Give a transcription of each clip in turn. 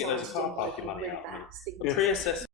get loads of car parking money out of it. The pre-assessment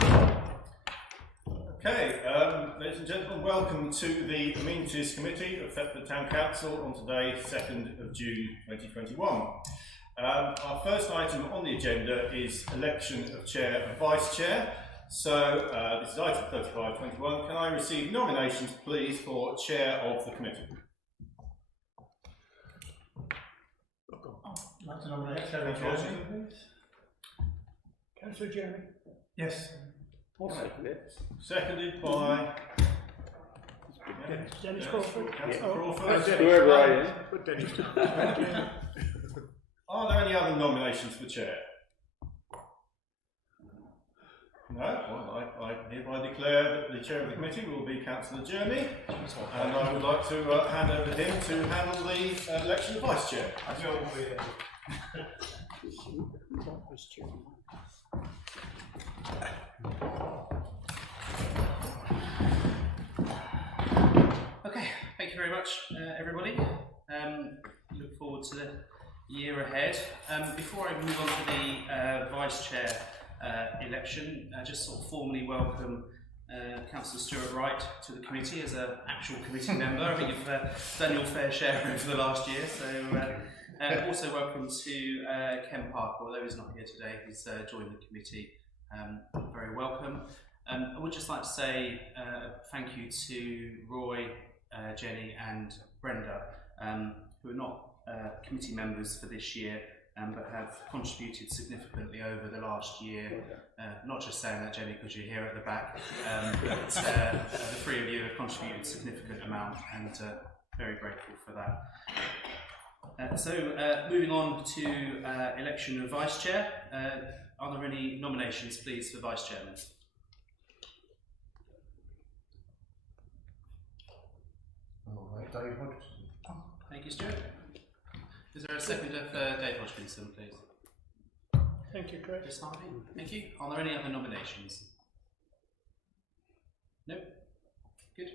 Okay, ladies and gentlemen, welcome to the Amenities Committee of Thetford Town Council on today, 2nd of June 2021. Our first item on the agenda is election of Chair and Vice Chair. So this is item 3521. Can I receive nominations, please, for Chair of the Committee? I'd like to nominate Chair Jeremy. Councillor Jeremy? Yes. Seconded by Dennis Crawford. Whoever I am. Are there any other nominations for Chair? No? Well, I hereby declare that the Chair of the Committee will be Councillor Jeremy, and I would like to hand over to him to handle the election of Vice Chair. Okay, thank you very much, everybody. Look forward to the year ahead. Before I move on to the Vice Chair election, just sort of formally welcome Councillor Stuart Wright to the committee as an actual committee member. I think you've done your fair share over the last year, so also welcome to Ken Parker, although he's not here today, he's joined the committee. Very welcome. I would just like to say thank you to Roy, Jenny and Brenda, who are not committee members for this year, but have contributed significantly over the last year. Not just saying that, Jenny, because you're here at the back, but the three of you have contributed a significant amount, and very grateful for that. So moving on to election of Vice Chair. Are there any nominations, please, for Vice Chairman? Dave Hodgson. Thank you, Stuart. Is there a seconder for Dave Hodgkinson, please? Thank you, Chris. Chris Harvey. Thank you. Are there any other nominations? No? Good.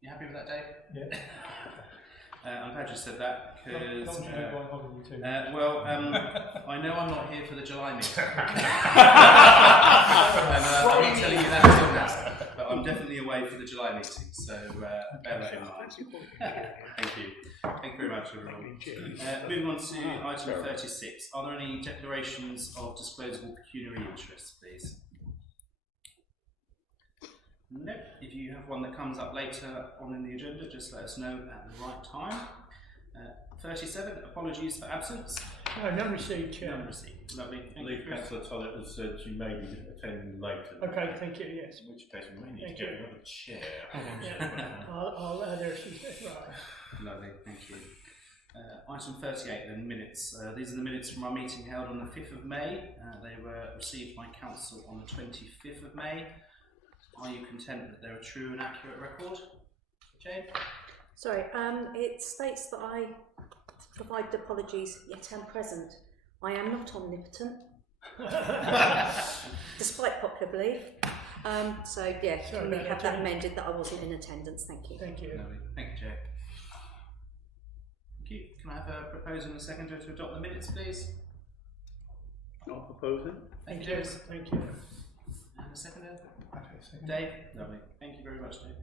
You happy with that, Dave? Yeah. I'm glad you said that because, well, I know I'm not here for the July meeting. I'm not telling you that until now, but I'm definitely away for the July meeting, so bear that in mind. Thank you. Thank you very much, everyone. Moving on to item 36. Are there any declarations of disclosable pecuniary interests, please? No. If you have one that comes up later on in the agenda, just let us know at the right time. 37. Apologies for absence. No, none received, Chair. None received. Lovely. I believe Councillor Tollett has said she may be attending later. Okay, thank you, yes. In which case we may need to get another chair. I'll there she says, right. Lovely, thank you. Item 38, then minutes. These are the minutes from our meeting held on the 5th of May. They were received by Council on the 25th of May. Are you content that they're a true and accurate record? Jane? Sorry, it states that I provide apologies, yet am present. I am not omnipotent, despite popular belief. So yeah, can we have that amended that I wasn't in attendance? Thank you. Thank you. Lovely. Thank you, Jay. Thank you. Can I have a proposal and a seconder to adopt the minutes, please? Not proposing. Thank you, James. Thank you. And a seconder? Dave? Lovely. Thank you very much, Dave.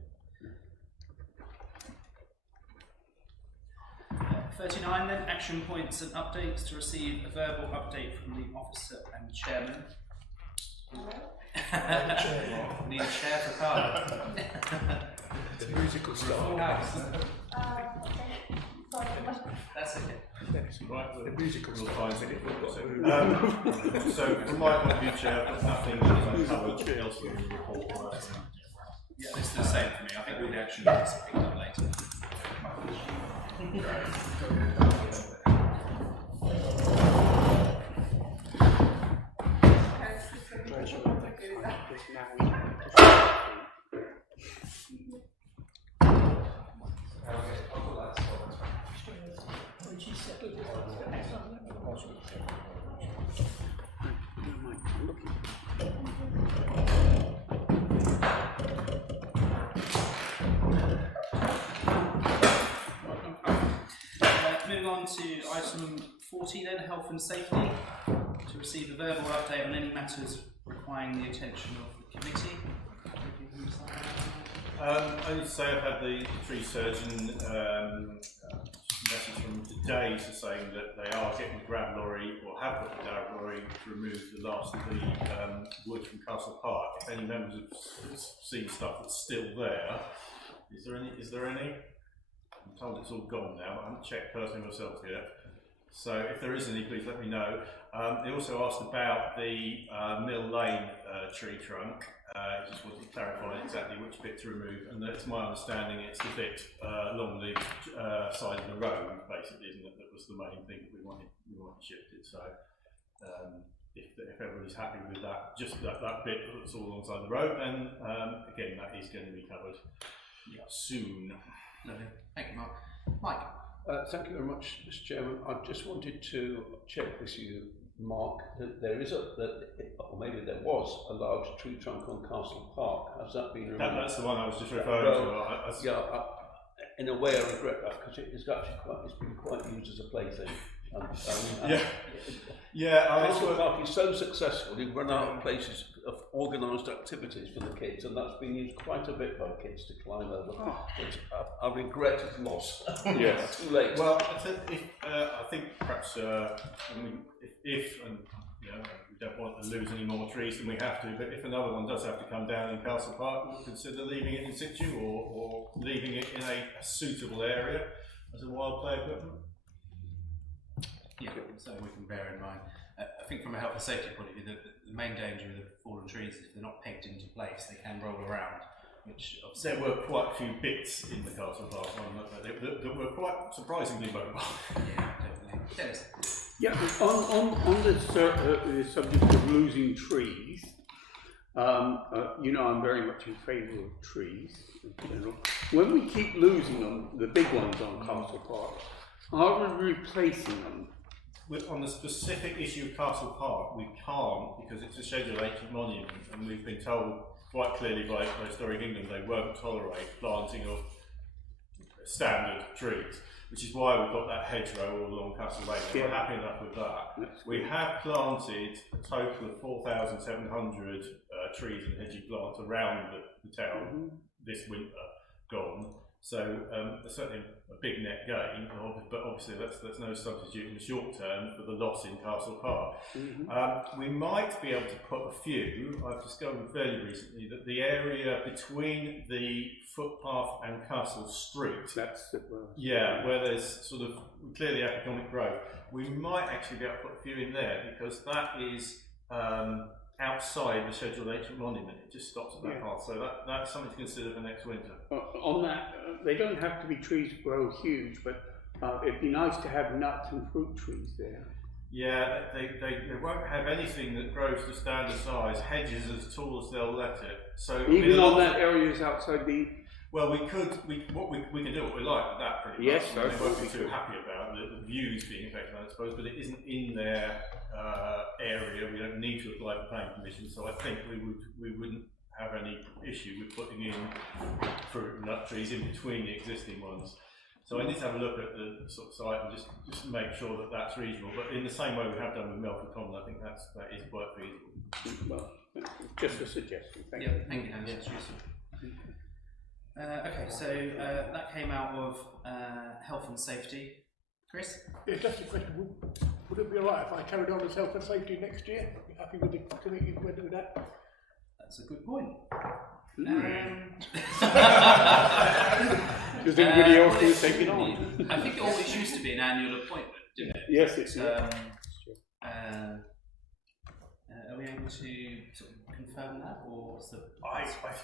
39 then, action points and updates to receive a verbal update from the officer and chairman. Need a chair for Carla. It's a musical start. That's okay. Right, The musical we'll start. find it. So from my point of view, Chair, I've got nothing that is uncovered else in the report. Yeah, it's the same for me. I think all the action points are picked up later. Moving on to item 40 then, health and safety, to receive a verbal update on any matters requiring the attention of the committee? Only to say I've had the tree surgeon message from today to saying that they are getting the grab lorry, or have got the grab lorry, to remove the last of the wood from Castle Park. If any members have seen stuff that's still there, is there any? I'm told it's all gone now, but I haven't checked personally myself yet. So if there is any, please let me know. They also asked about the Mill Lane tree trunk. Just wanted to clarify exactly which bit to remove, and it's my understanding it's the bit along the side of the road, basically, isn't it? That was the main thing that we wanted shifted. So if everybody's happy with that, just that bit that's all alongside the road, then again that is going to be covered soon. Lovely. Thank you, Mark. Mike. Thank you very much, Mr. Chairman. I just wanted to check with you, Mark, that there is or maybe there was a large tree trunk on Castle Park. Has that been removed? That's the one I was just referring to. In a way, I regret that because it's been quite used as a plaything. Castle Park is so successful. They've run out of places of organised activities for the kids, and that's been used quite a bit by kids to climb over. I regret its loss. Yes, too late. Well, I think perhaps if we don't want to lose any more trees than we have to, but if another one does have to come down in Castle Park, we'll consider leaving it in situ or leaving it in a suitable area as a wildflower equipment. Yeah, something we can bear in mind. I think from a health and safety point of view, the main danger of the fallen trees is if they're not pegged into place, they can roll around. Which there were quite a few bits in the Castle Park one that were quite surprisingly mobile. Yeah, definitely. Yes. Yeah, on the subject of losing trees, I'm very much in favour of trees in general. When we keep losing them, the big ones on Castle Park, are we replacing them? On the specific issue of Castle Park, we can't because it's a Schedule H monument, and we've been told quite clearly by Historic England they won't tolerate planting of standard trees, which is why we've got that hedgerow all along Castle Lane. We're happy enough with that. We have planted a total of 4,700 trees and hedging plants around the town this winter, gone. So there's certainly a big net gain, but obviously that's no substitute in the short term for the loss in Castle Park. We might be able to put a few. I've discovered fairly recently that the area between the footpath and Castle Street, where there's sort of clearly economic growth, we might actually be able to put a few in there because that is outside the Scheduled H monument. It just stops at that path, so that's something to consider for next winter. On that, they don't have to be trees that grow huge, but it'd be nice to have nuts and fruit trees there. Yeah, they won't have anything that grows to standard size, hedges as tall as they'll let it. So even on that areas outside the... Well, we can do what we like with that pretty much. They won't be too happy about the views being affected, I suppose, but it isn't in their area. We don't need to apply for planning permission, so I think we wouldn't have any issue with putting in fruit and nut trees in between the existing ones. So I need to have a look at the sort of site and just make sure that that's reasonable. But in the same way we have done with Melford Common, I think that is quite feasible. Well, just a suggestion. Thank you. Thank you, Dan. That's useful. Okay, so that came out of health and safety. Chris? Yeah, just a question. Would it be alright if I carried on as health and safety next year? I'd be happy with the committee if we do that. That's a good point. Does anybody else want to take it on? I think it always used to be an annual appointment, didn't it? Yes, it's are we able to sort of confirm that, or what's the?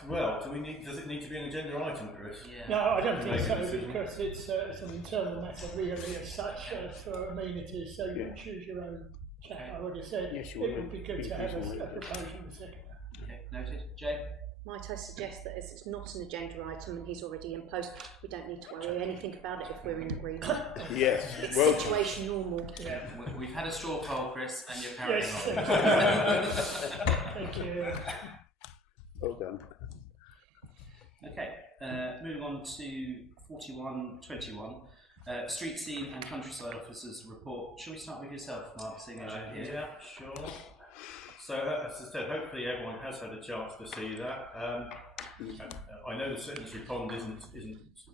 Well, does it need to be an agenda item, Chris? Yeah. No, I don't think so, because it's an internal matter really as such for amenities, so you can choose your own chat. I would have said it would be good to have a proposal in a second. Okay, noted. Jay? Might I suggest that as it's not an agenda item and he's already in post, we don't need to worry anything about it if we're in agreement. Yes, it's situation normal. Yeah. We've had a straw poll, Chris, and you're carrying on. Thank you. Well done. Okay, moving on to 4121. Street Scene and Countryside Officers Report. Shall we start with yourself, Mark, seeing as you're here? Yeah, sure. So as I said, hopefully everyone has had a chance to see that. I know the Secondary Pond isn't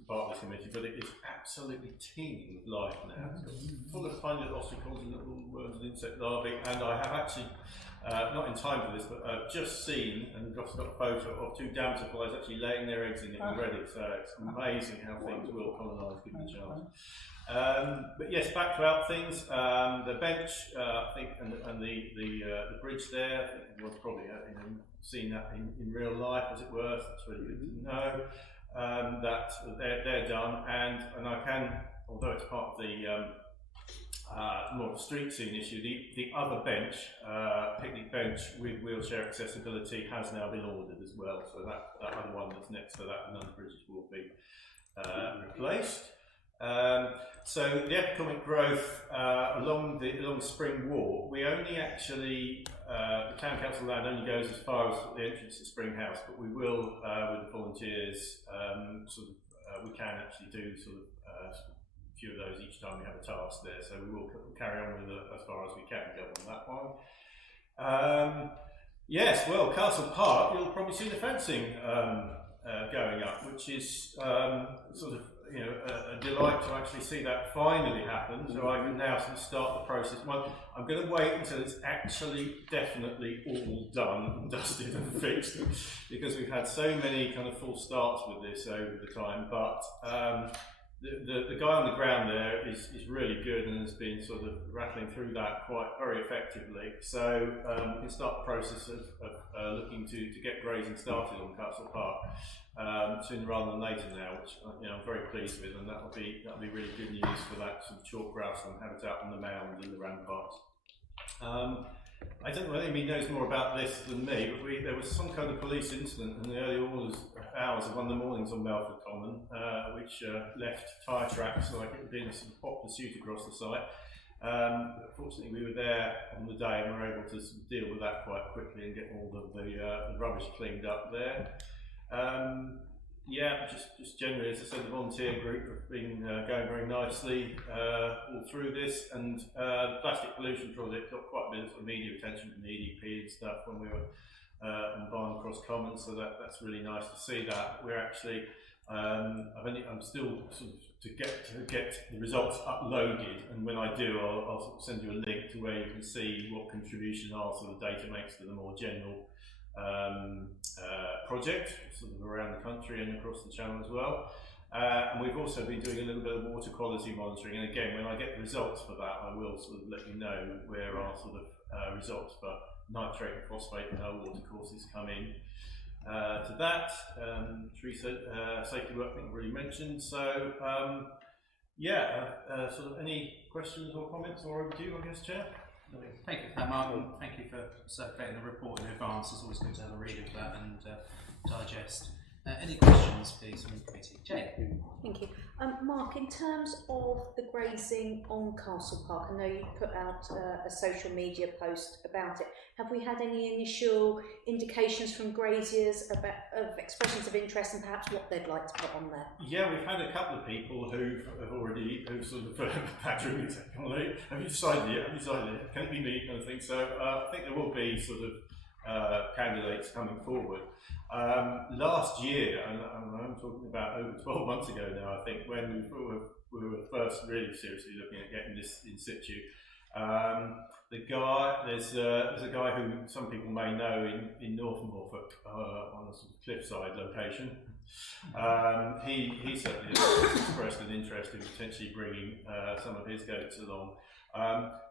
part of this committee, but it is absolutely teeming with life now. It's full of tiny little ostracals and little worms and insect larvae, and I have actually, not in time for this, but I've just seen and just got a photo of 2 damselflies actually laying their eggs in it already, so it's amazing how things will colonise given the chance. But yes, back to our things. The bench, I think, and the bridge there, I think everyone's probably seen that in real life, as it were. So that's really good to know that they're done. And I can, although it's part of the more of a street scene issue, the other bench, picnic bench with wheelchair accessibility, has now been ordered as well. So that other one that's next to that, none of the bridges will be replaced. So the economic growth along the Spring Walk, we only actually, the Town Council land only goes as far as the entrance to Spring House, but we will, with the volunteers, we can actually do a few of those each time we have a task there, so we will carry on with it as far as we can go on that one. Yes, well, Castle Park, you'll probably see the fencing going up, which is a delight to actually see that finally happen. So I can now start the process. Well, I'm going to wait until it's actually definitely all done and dusted and fixed, because we've had so many kind of false starts with this over the time. But the guy on the ground there is really good and has been sort of rattling through that very effectively. So we can start the process of looking to get grazing started on Castle Park sooner rather than later now, which I'm very pleased with, and that'll be really good news for that sort of chalk grass and habitat on the mound and the ramparts. I don't know whether anybody knows more about this than me, but there was some kind of police incident in the early hours of one of the mornings on Melford Common, which left tyre tracks like it had been a sort of hot pursuit across the site. Fortunately, we were there on the day and were able to sort of deal with that quite quickly and get all of the rubbish cleaned up there. Yeah, just generally, as I said, the volunteer group have been going very nicely all through this, and the plastic pollution project got quite a bit of media attention from the EDP and stuff when we were on Barn Cross Common, so that's really nice to see that. We're actually, I'm still sort of to get the results uploaded, and when I do, I'll sort of send you a link to where you can see what contribution our sort of data makes to the more general project, sort of around the country and across the channel as well. And we've also been doing a little bit of water quality monitoring, and again, when I get the results for that, I will sort of let you know where our sort of results for nitrate and phosphate in our water courses come in. To that, Teresa, safety work I think already mentioned. So sort of any questions or comments, or over to you, I guess, Chair. Thank you for that, Mark, and thank you for circulating the report in advance. It's always good to have a read of that and digest. Any questions, please, from the committee? Jane. Thank you. Mark, in terms of the grazing on Castle Park, I know you put out a social media post about it. Have we had any initial indications from graziers of expressions of interest and perhaps what they'd like to put on there? Yeah, we've had a couple of people who've sort of patterned me saying, have you decided yet? Have you decided yet? Can it be me? Kind of thing. So I think there will be sort of candidates coming forward. Last year, and I'm talking about over 12 months ago now, I think, when we were first really seriously looking at getting this in situ, there's a guy who some people may know in North Norfolk on a sort of cliffside location. He certainly has expressed an interest in potentially bringing some of his goats along.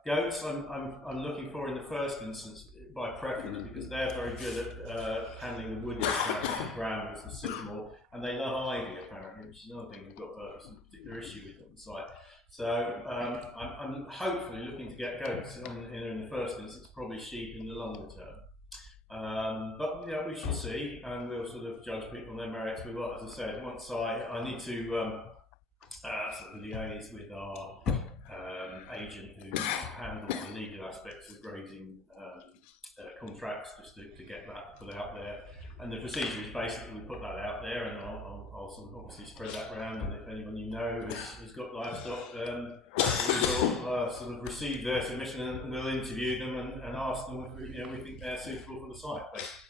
Goats, I'm looking for in the first instance by preference, because they're very good at handling the woody plants, the brambles, the sycamore, and they love ivy apparently, which is another thing we've got a particular issue with on the site. So I'm hopefully looking to get goats in the first instance, probably sheep in the longer term. But yeah, we shall see, and we'll sort of judge people on their merits. We've got, as I said, once I need to sort of liaise with our agent who handles the legal aspects of grazing contracts, just to get that put out there. And the procedure is basically we put that out there, and I'll sort of obviously spread that around, and if anyone you know has got livestock, we will sort of receive their submission and we'll interview them and ask them if we think they're suitable for the site, basically.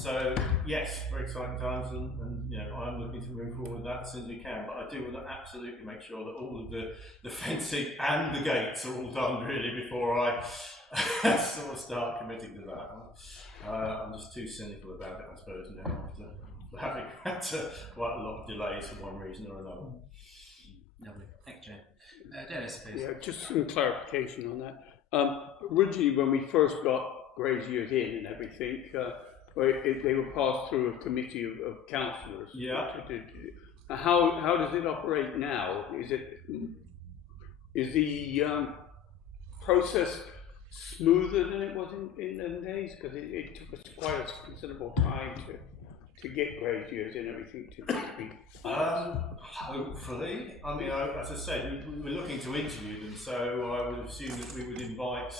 So yes, very exciting times, and I'm looking to move forward with that as soon as we can. But I do want to absolutely make sure that all of the fencing and the gates are all done really before I sort of start committing to that. I'm just too cynical about it, I suppose, now after having had quite a lot of delays for one reason or another. Lovely, thank you, Dennis, please. Yeah, just some clarification on that. Originally, when we first got Graziers in and everything, they were passed through a committee of councillors. Yeah. How does it operate now? Is the process smoother than it was in them days? Because it took us quite a considerable time to get Graziers and everything to be. Hopefully. I mean, as I said, we were looking to interview them, so I would assume that we would invite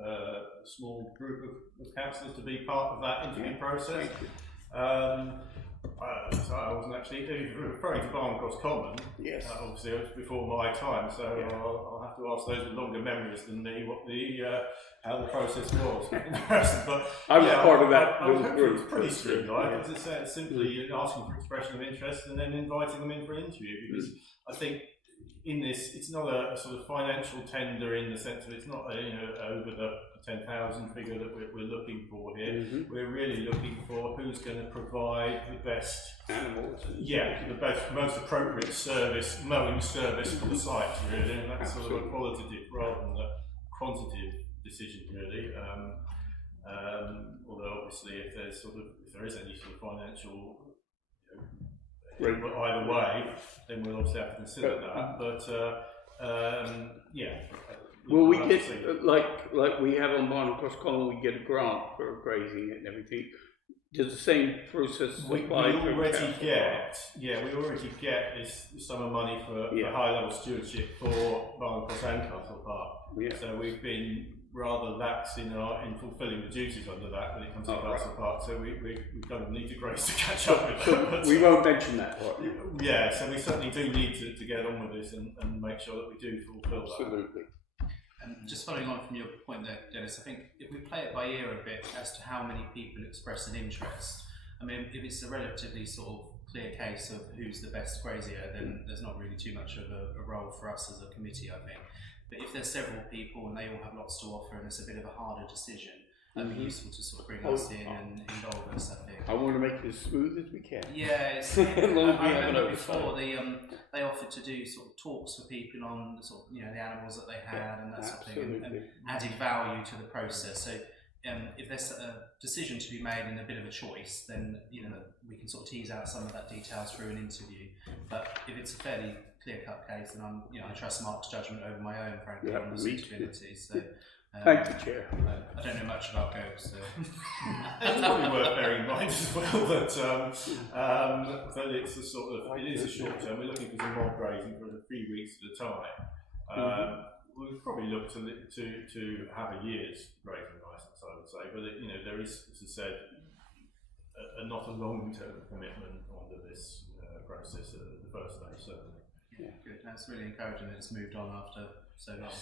a small group of councillors to be part of that interview process. So I wasn't actually referring to Barn Cross Common. Yes. Obviously, it was before my time, so yeah. I'll have to ask those with longer memories than me what how the process was. But I was part of that group. It's pretty streamlined. As I say, it's simply asking for expression of interest and then inviting them in for an interview. Because I think in this, it's not a sort of financial tender in the sense that it's not over the 10,000 figure that we're looking for here. We're really looking for who's going to provide the best animals. Yeah, the most appropriate service, mowing service for the site, really, and that's sort of a qualitative rather than a quantitative decision, really. Although obviously, if there is any sort of financial input either way, then we'll obviously have to consider that. But yeah. Will we get like we have on Barn Cross Common? We get a grant for grazing and everything. Does the same process apply? We already get this summer money for high level stewardship for Barn Cross and Castle Park. Yeah. So we've been rather lax in fulfilling the duties under that when it comes to Castle Park. So we kind of need to grace to catch up with that. We won't mention that part. Yeah, so we certainly do need to get on with this and make sure that we do fulfil that. Absolutely. And just following on from your point there, Dennis, I think if we play it by ear a bit as to how many people express an interest, I mean, if it's a relatively sort of clear case of who's the best grazier, then there's not really too much of a role for us as a committee, I think. But if there's several people and they all have lots to offer and it's a bit of a harder decision, it'd be useful to sort of bring us in and involve us, I think. I want to make it as smooth as we can. Yeah, I remember before they offered to do sort of talks for people on the sort of, the animals that they had and that sort of thing, and added value to the process. So if there's a decision to be made and a bit of a choice, then we can sort of tease out some of that details through an interview. But if it's a fairly clear-cut case, then I trust Mark's judgment over my own, frankly, on the suitability. So. Thank you, Chair. I don't know much about goats, so. It's probably worth bearing in mind as well that it's it is a short term. We're looking for some more grazing for 3 weeks at a time. We'll probably look to have a year's grazing licence, I would say, but there is, as I said, not a long-term commitment under this process at the first stage, certainly. Yeah, good. That's really encouraging that it's moved on after so long.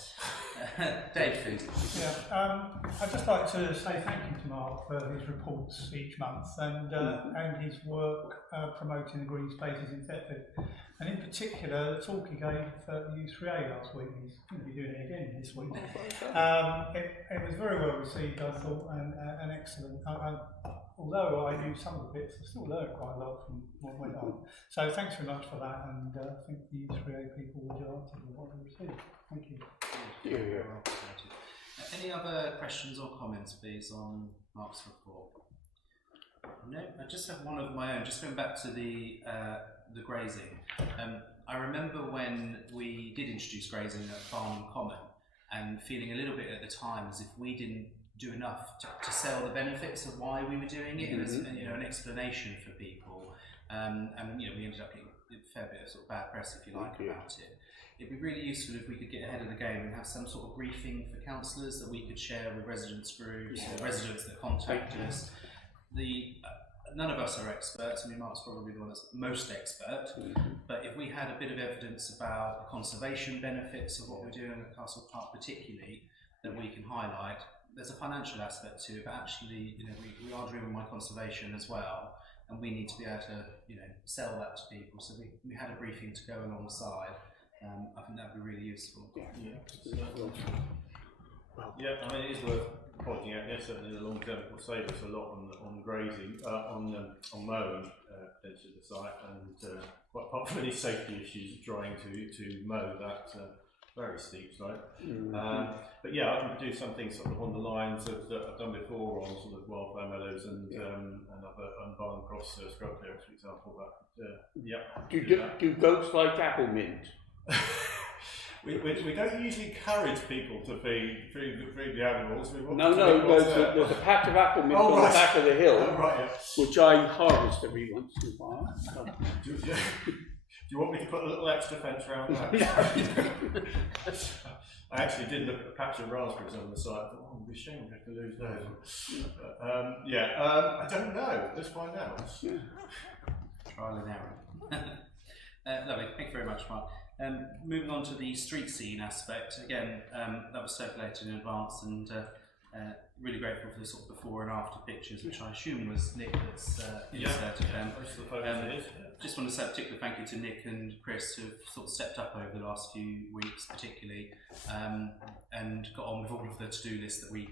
Dave, please. Yeah, I'd just like to say thank you to Mark for his reports each month and his work promoting the green spaces in Thetford. And in particular, the talk he gave at U3A last week, he's going to be doing it again this week. It was very well received, I thought, and excellent. Although I knew some of the bits, I still learned quite a lot from what went on. So thanks very much for that, and I think the U3A people were delighted with what they received. Thank you. Any other questions or comments, please, on Mark's report? No, I just have one of my own. Just going back to the grazing. I remember when we did introduce grazing at Farnham Common, and feeling a little bit at the time as if we didn't do enough to sell the benefits of why we were doing it, and as an explanation for people. And we ended up getting a fair bit of sort of bad press, if you like, about it. It'd be really useful if we could get ahead of the game and have some sort of briefing for councillors that we could share with residents groups or residents that contact us. none of us are experts. I mean, Mark's probably the one that's most expert. But if we had a bit of evidence about the conservation benefits of what we're doing at Castle Park, particularly, that we can highlight, there's a financial aspect to it. But actually, you know, we are driven by conservation as well, and we need to be able to, you know, sell that to people. So we had a briefing to go alongside. I think that would be really useful. Yeah, I mean, it is worth pointing out, yes, certainly in the long term it will save us a lot on grazing, on mowing potentially the site, and quite apart from any safety issues trying to mow that very steep slope. But yeah, I can produce something sort of on the lines of that I've done before on sort of wildflower meadows and other barn cross scrub clearance, for example. But Do goats like apple mint? We don't usually encourage people to feed the animals. There's a patch of apple mint on the back of the hill, which I harvest every once in a while. Do you want me to put a little extra fence around that? I actually did look at a patch of raspberries on the site. I thought, oh, it'd be a shame we have to lose those. I don't know. Let's find out. Trial and error. Lovely. Thank you very much, Mark. Moving on to the street scene aspect, again, that was circulated in advance, and really grateful for the sort of before and after pictures, which I assume was Nick that's inserted them. Just want to say a particular thank you to Nick and Chris, who have sort of stepped up over the last few weeks particularly, and got on with all of the to-do list that we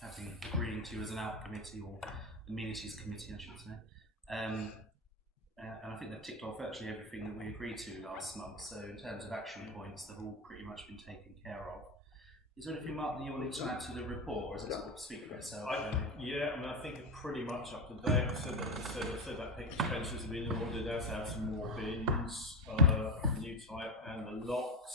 have been agreeing to as an out committee, or amenities committee I should say. And I think they've ticked off virtually everything that we agreed to last month, so in terms of action points, they've all pretty much been taken care of. Is there anything, Mark, that you wanted to add to the report, or is it sort of speak for itself? I think it's pretty much up to date. I said that picture benches have been ordered, as have some more bins, new type, and the locks.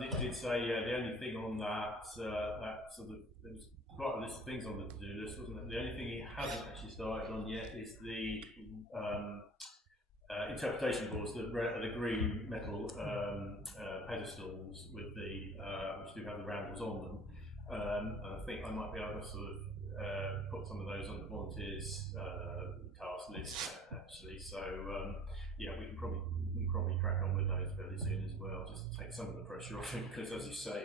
Nick did say, the only thing on that, that sort of, there was quite a list of things on the to-do list, wasn't it? The only thing he hasn't actually started on yet is the interpretation boards, the green metal pedestals with the which do have the roundels on them. And I think I might be able to sort of put some of those on the volunteers task list actually. So we can probably crack on with those fairly soon as well, just to take some of the pressure off him, because as you say,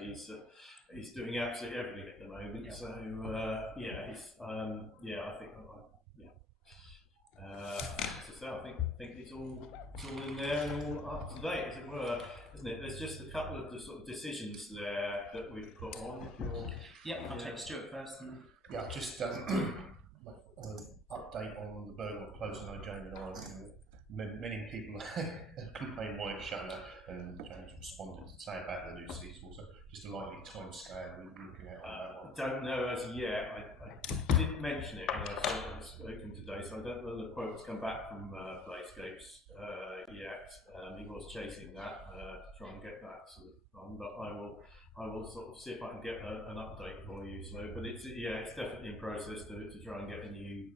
he's doing absolutely everything at the moment. So I think it's all in there and all up to date, as it were, isn't it? There's just a couple of the sort of decisions there that we've put on. I'll take Stuart first. Yeah, just update on the Burgwell Close. I know James and I, many people have complained why it's shut down, and James responded to say about the new seats. Also, just a likely time scale we're looking at on that one. Don't know as yet. I didn't mention it when I spoken today, so I don't know the quote's come back from Playscapes yet. He was chasing that to try and get that sort of on, but I will sort of see if I can get an update for you. So, but it's definitely in process to try and get a new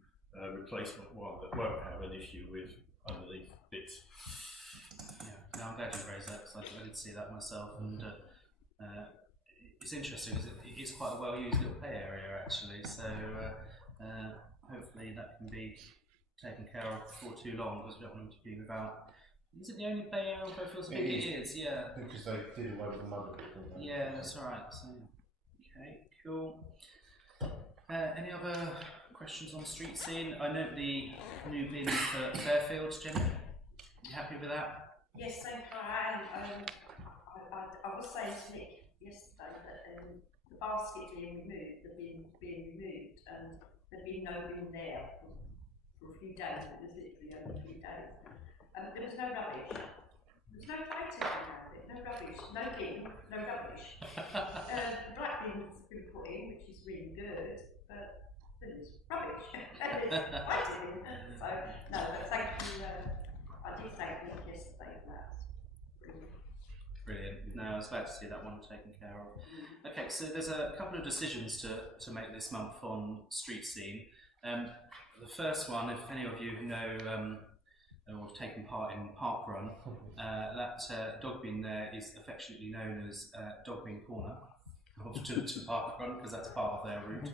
replacement one that won't have an issue with underneath bits. Yeah, no, I'm glad you raised that, because I did see that myself, and it's interesting because it is quite a well-used little play area actually. So hopefully that can be taken care of before too long, because we don't want them to be without. Is it the only play area on Bofields? I think it is, yeah. Because they did away with the mud bit, didn't they? Yeah, that's right. So, okay, cool. Any other questions on the street scene? I note the new bin for Fairfields, Jenny. You happy with that? Yes, so far I am. I was saying to Nick yesterday that the basket being removed, the bin being removed, and there'd been no bin there for a few days. It was literally only a few days. There was no rubbish. There was no photos around it. No rubbish. No bin. No rubbish. The black bin's been put in, which is really good, but there's rubbish. There's items. So no, but thank you. I did thank Nick yesterday for that. Brilliant. No, I was glad to see that one taken care of. Okay, so there's a couple of decisions to make this month on street scene. The first one, if any of you know or have taken part in Park Run, that dog bin there is affectionately known as Dog Bin Corner to Park Run, because that's part of their route.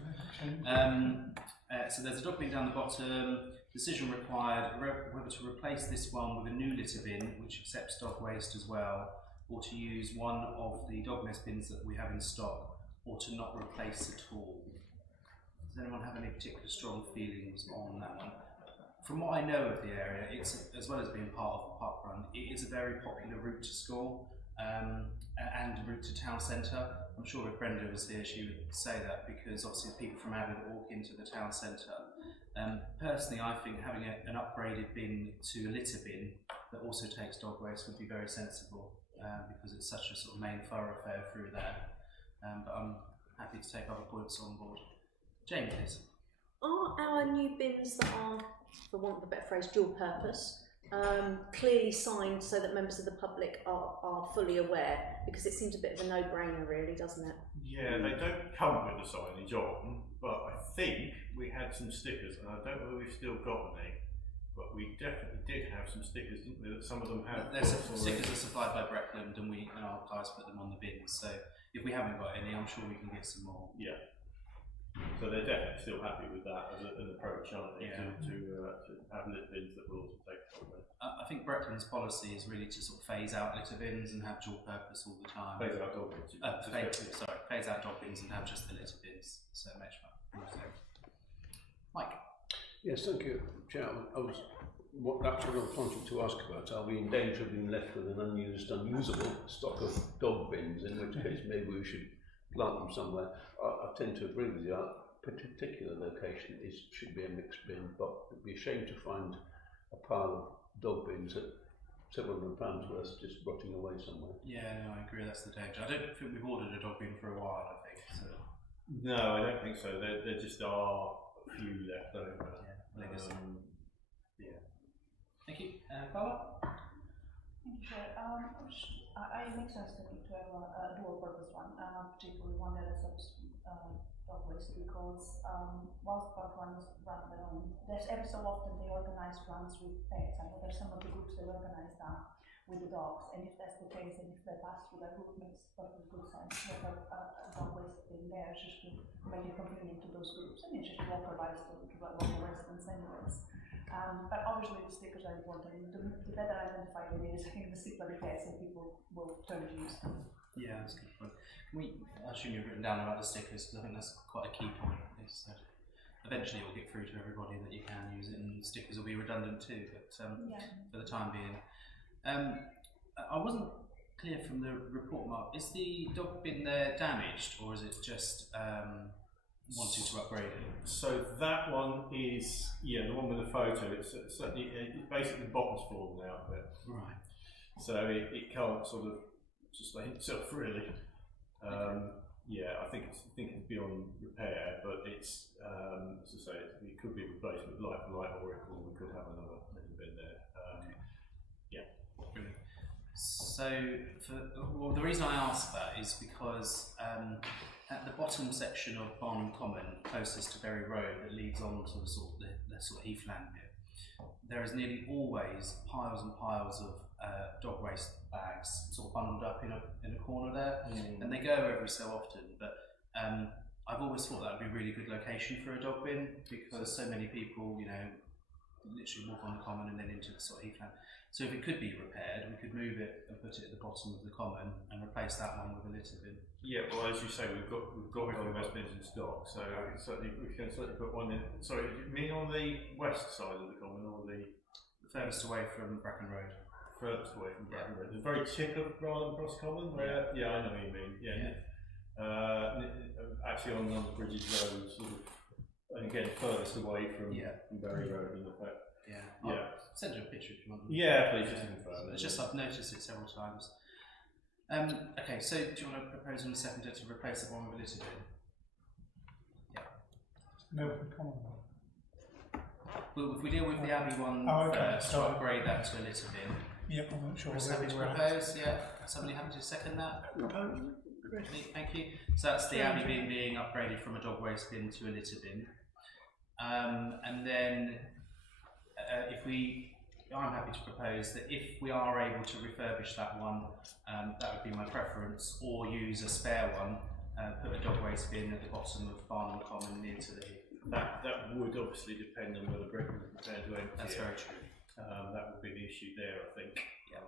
So there's a dog bin down the bottom. Decision required whether to replace this one with a new litter bin which accepts dog waste as well, or to use one of the dog mess bins that we have in stock, or to not replace at all. Does anyone have any particular strong feelings on that one? From what I know of the area, it's, as well as being part of the park run, it is a very popular route to school and route to town centre. I'm sure if Brenda was here she would say that, because obviously people from Avid walk into the town centre. Personally, I think having an upgraded bin to a litter bin that also takes dog waste would be very sensible, because it's such a sort of main thoroughfare through there. But I'm happy to take other points on board. Jane, please. Are our new bins that are, for want of a better phrase, dual purpose, clearly signed so that members of the public are fully aware? Because it seems a bit of a no-brainer really, doesn't it? Yeah, they don't come with the signage on, but I think we had some stickers, and I don't know whether we've still got any, but we definitely did have some stickers, didn't we? That some of them have. Stickers are supplied by Breckland, and our guys put them on the bins, so if we haven't got any, I'm sure we can get some more. Yeah. So they're definitely still happy with that as an approach, aren't they? Yeah. To have lit bins that will also take dog waste. I think Breckland's policy is really to sort of phase out litter bins and have dual purpose all the time. Phase out dog bins. Phase out dog bins and have just the litter bins. So much fun. Mike. Yes, thank you, Chairman. That's what I was wanting to ask about. Are we in danger of being left with an unused, unusable stock of dog bins? In which case, maybe we should plant them somewhere. I tend to agree with you. Our particular location should be a mixed bin, but it'd be a shame to find a pile of dog bins at £700 worth just rotting away somewhere. Yeah, no, I agree. That's the danger. I don't think we've ordered a dog bin for a while. I think so. No, I don't think so. There just are a few left over. Yeah. Thank you, Paula. Thank you, Chair. It makes sense to have a dual purpose one, particularly one that accepts dog waste, because whilst park runs run their own, there's every so often they organise runs with pets. I know there's some of the groups that organise that with the dogs, and if that's the case, and if they pass through that group, makes perfect good sense to have a dog waste in there just to make it convenient to those groups, and it's just to authorise to local residents anyways. But obviously the stickers are important. The better identified it is, I think the simpler it gets and people will turn to use them. Yeah, that's a good point. I assume you've written down about the stickers, because I think that's quite a key point. Eventually it will get through to everybody that you can use it, and the stickers will be redundant too, but for the time being. I wasn't clear from the report, Mark. Is the dog bin there damaged, or is it just wanting to upgrade it? So that one is, the one with the photo. It's basically the bottom's fallen out of it. Right. So it can't sort of sustain itself really. I think it's beyond repair, but it's as I say, it could be replaced with light for light, or we could have another little bin there. Brilliant. So, the reason I ask that is because at the bottom section of Barnum Common, closest to Berry Road, that leads on to the sort of heathland bit, there is nearly always piles and piles of dog waste bags sort of bundled up in a corner there, and they go every so often. But I've always thought that would be a really good location for a dog bin, because so many people, literally walk on the common and then into the sort of heathland. So if it could be repaired, we could move it and put it at the bottom of the common and replace that one with a litter bin. Yeah, well, as you say, we've got dog waste bins in stock, so we can certainly put one in. Sorry, you mean on the west side of the common, or the furthest away from Bracken Road? Furthest away from Bracken Road. The very tip of Rather Cross Common, where I know what you mean. Actually on the Bridges Road, sort of, and again furthest away from Berry Road in effect. I'll send you a picture if you want. Yeah, please just confirm. It's just I've noticed it several times. Okay, so do you want to propose in a seconder to replace the one with a litter bin? No, common one. Well, if we deal with the Abbey one first, to upgrade that to a litter bin. Yeah, I'm not sure. Happy to propose? Yeah. Somebody happy to second that? Thank you. So that's the Abbey bin being upgraded from a dog waste bin to a litter bin. And then I'm happy to propose that if we are able to refurbish that one, that would be my preference, or use a spare one, put a dog waste bin at the bottom of Barnum Common near to the That that would obviously depend on whether Brecon is prepared to empty That's it. very true. That would be the issue there, I think. Yeah.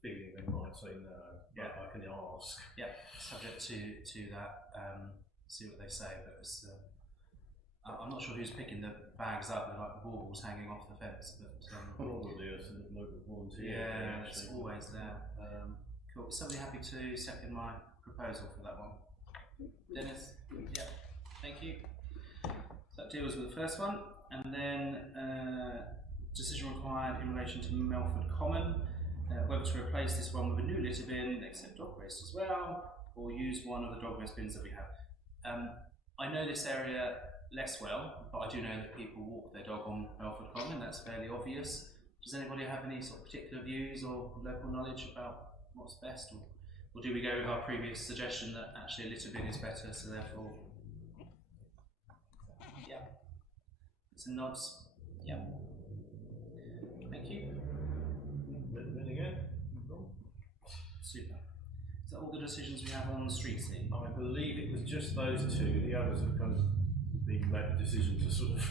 Feeling they might say no, but I can ask. Yeah, subject to that, see what they say, but it's, I'm not sure who's picking the bags up with like the baubles hanging off the fence, but Probably a sort of local volunteer. yeah, it's actually. always there. Cool. Is somebody happy to second my proposal for that one? Dennis? Yeah, thank you. So that deals with the first one, and then decision required in relation to Melford Common, whether to replace this one with a new litter bin, accept dog waste as well, or use one of the dog waste bins that we have. I know this area less well, but I do know that people walk their dog on Melford Common, that's fairly obvious. Does anybody have any sort of particular views or local knowledge about what's best, or do we go with our previous suggestion that actually a litter bin is better, so therefore, yeah, some nods, yeah, thank you. Then again, Super. Is that all the decisions we have on the street scene? I believe it was just those two. The others have kind of been made decisions are sort of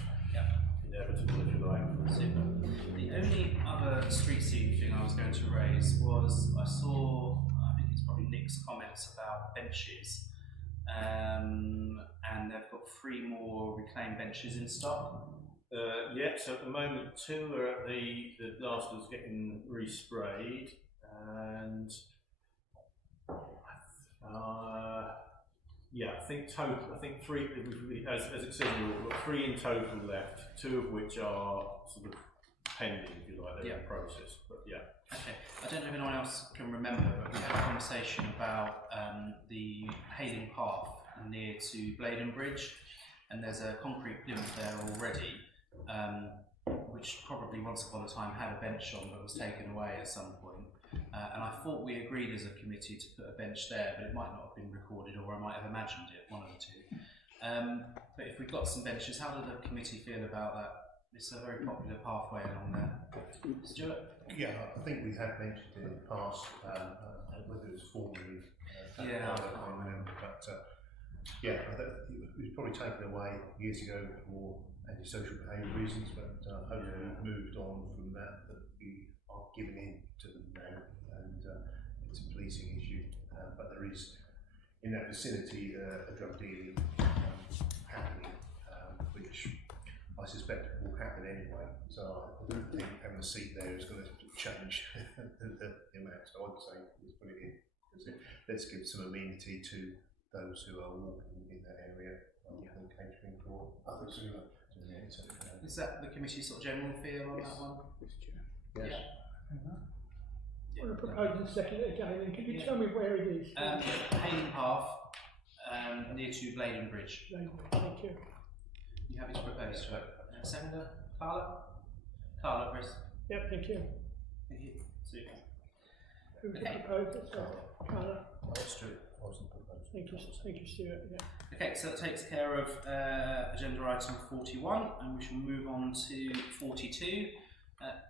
inevitable, if you like. Super. The only other street scene thing I was going to raise was I saw, I think it's probably Nick's comments about benches, and they've got 3 more reclaimed benches in stock. Yeah, so at the moment 2 are at the last was getting resprayed, and yeah, I think 3, as it says, we've got 3 in total left, 2 of which are sort of pending, if you like, they're in process, but yeah. Okay, I don't know if anyone else can remember, but we had a conversation about the Hayling Path near to Bladen Bridge, and there's a concrete plinth there already, which probably once upon a time had a bench on but was taken away at some point. And I thought we agreed as a committee to put a bench there, but it might not have been recorded, or I might have imagined it, one of the two. But if we've got some benches, how does the committee feel about that? It's a very popular pathway along there. Stuart? Yeah, I think we had mentioned it in the past, whether it was formally, I can't remember, but yeah, it was probably taken away years ago for antisocial behaviour reasons, but hopefully we've moved on from that we are giving in to them now, and it's a policing issue, but there is in that vicinity a drug dealing happening, which I suspect will happen anyway, so I don't think having a seat there is going to change the amount, so I'd say let's put it in, let's give some amenity to those who are walking in that area and catering for others who are doing it. Is that the committee's sort of general feel on that one? Yes. Yeah. I want to propose a second again, and can you tell me where it is? Hayling Path, near to Bladen Bridge. Thank you. You happy to propose to it? Seconder? Carla? Carla, Chris? Yep, thank you. Thank you. Super. Who can Okay. propose it? Carla. Thank you, Stuart. Yeah. Okay, so that takes care of agenda item 41, and we shall move on to 42.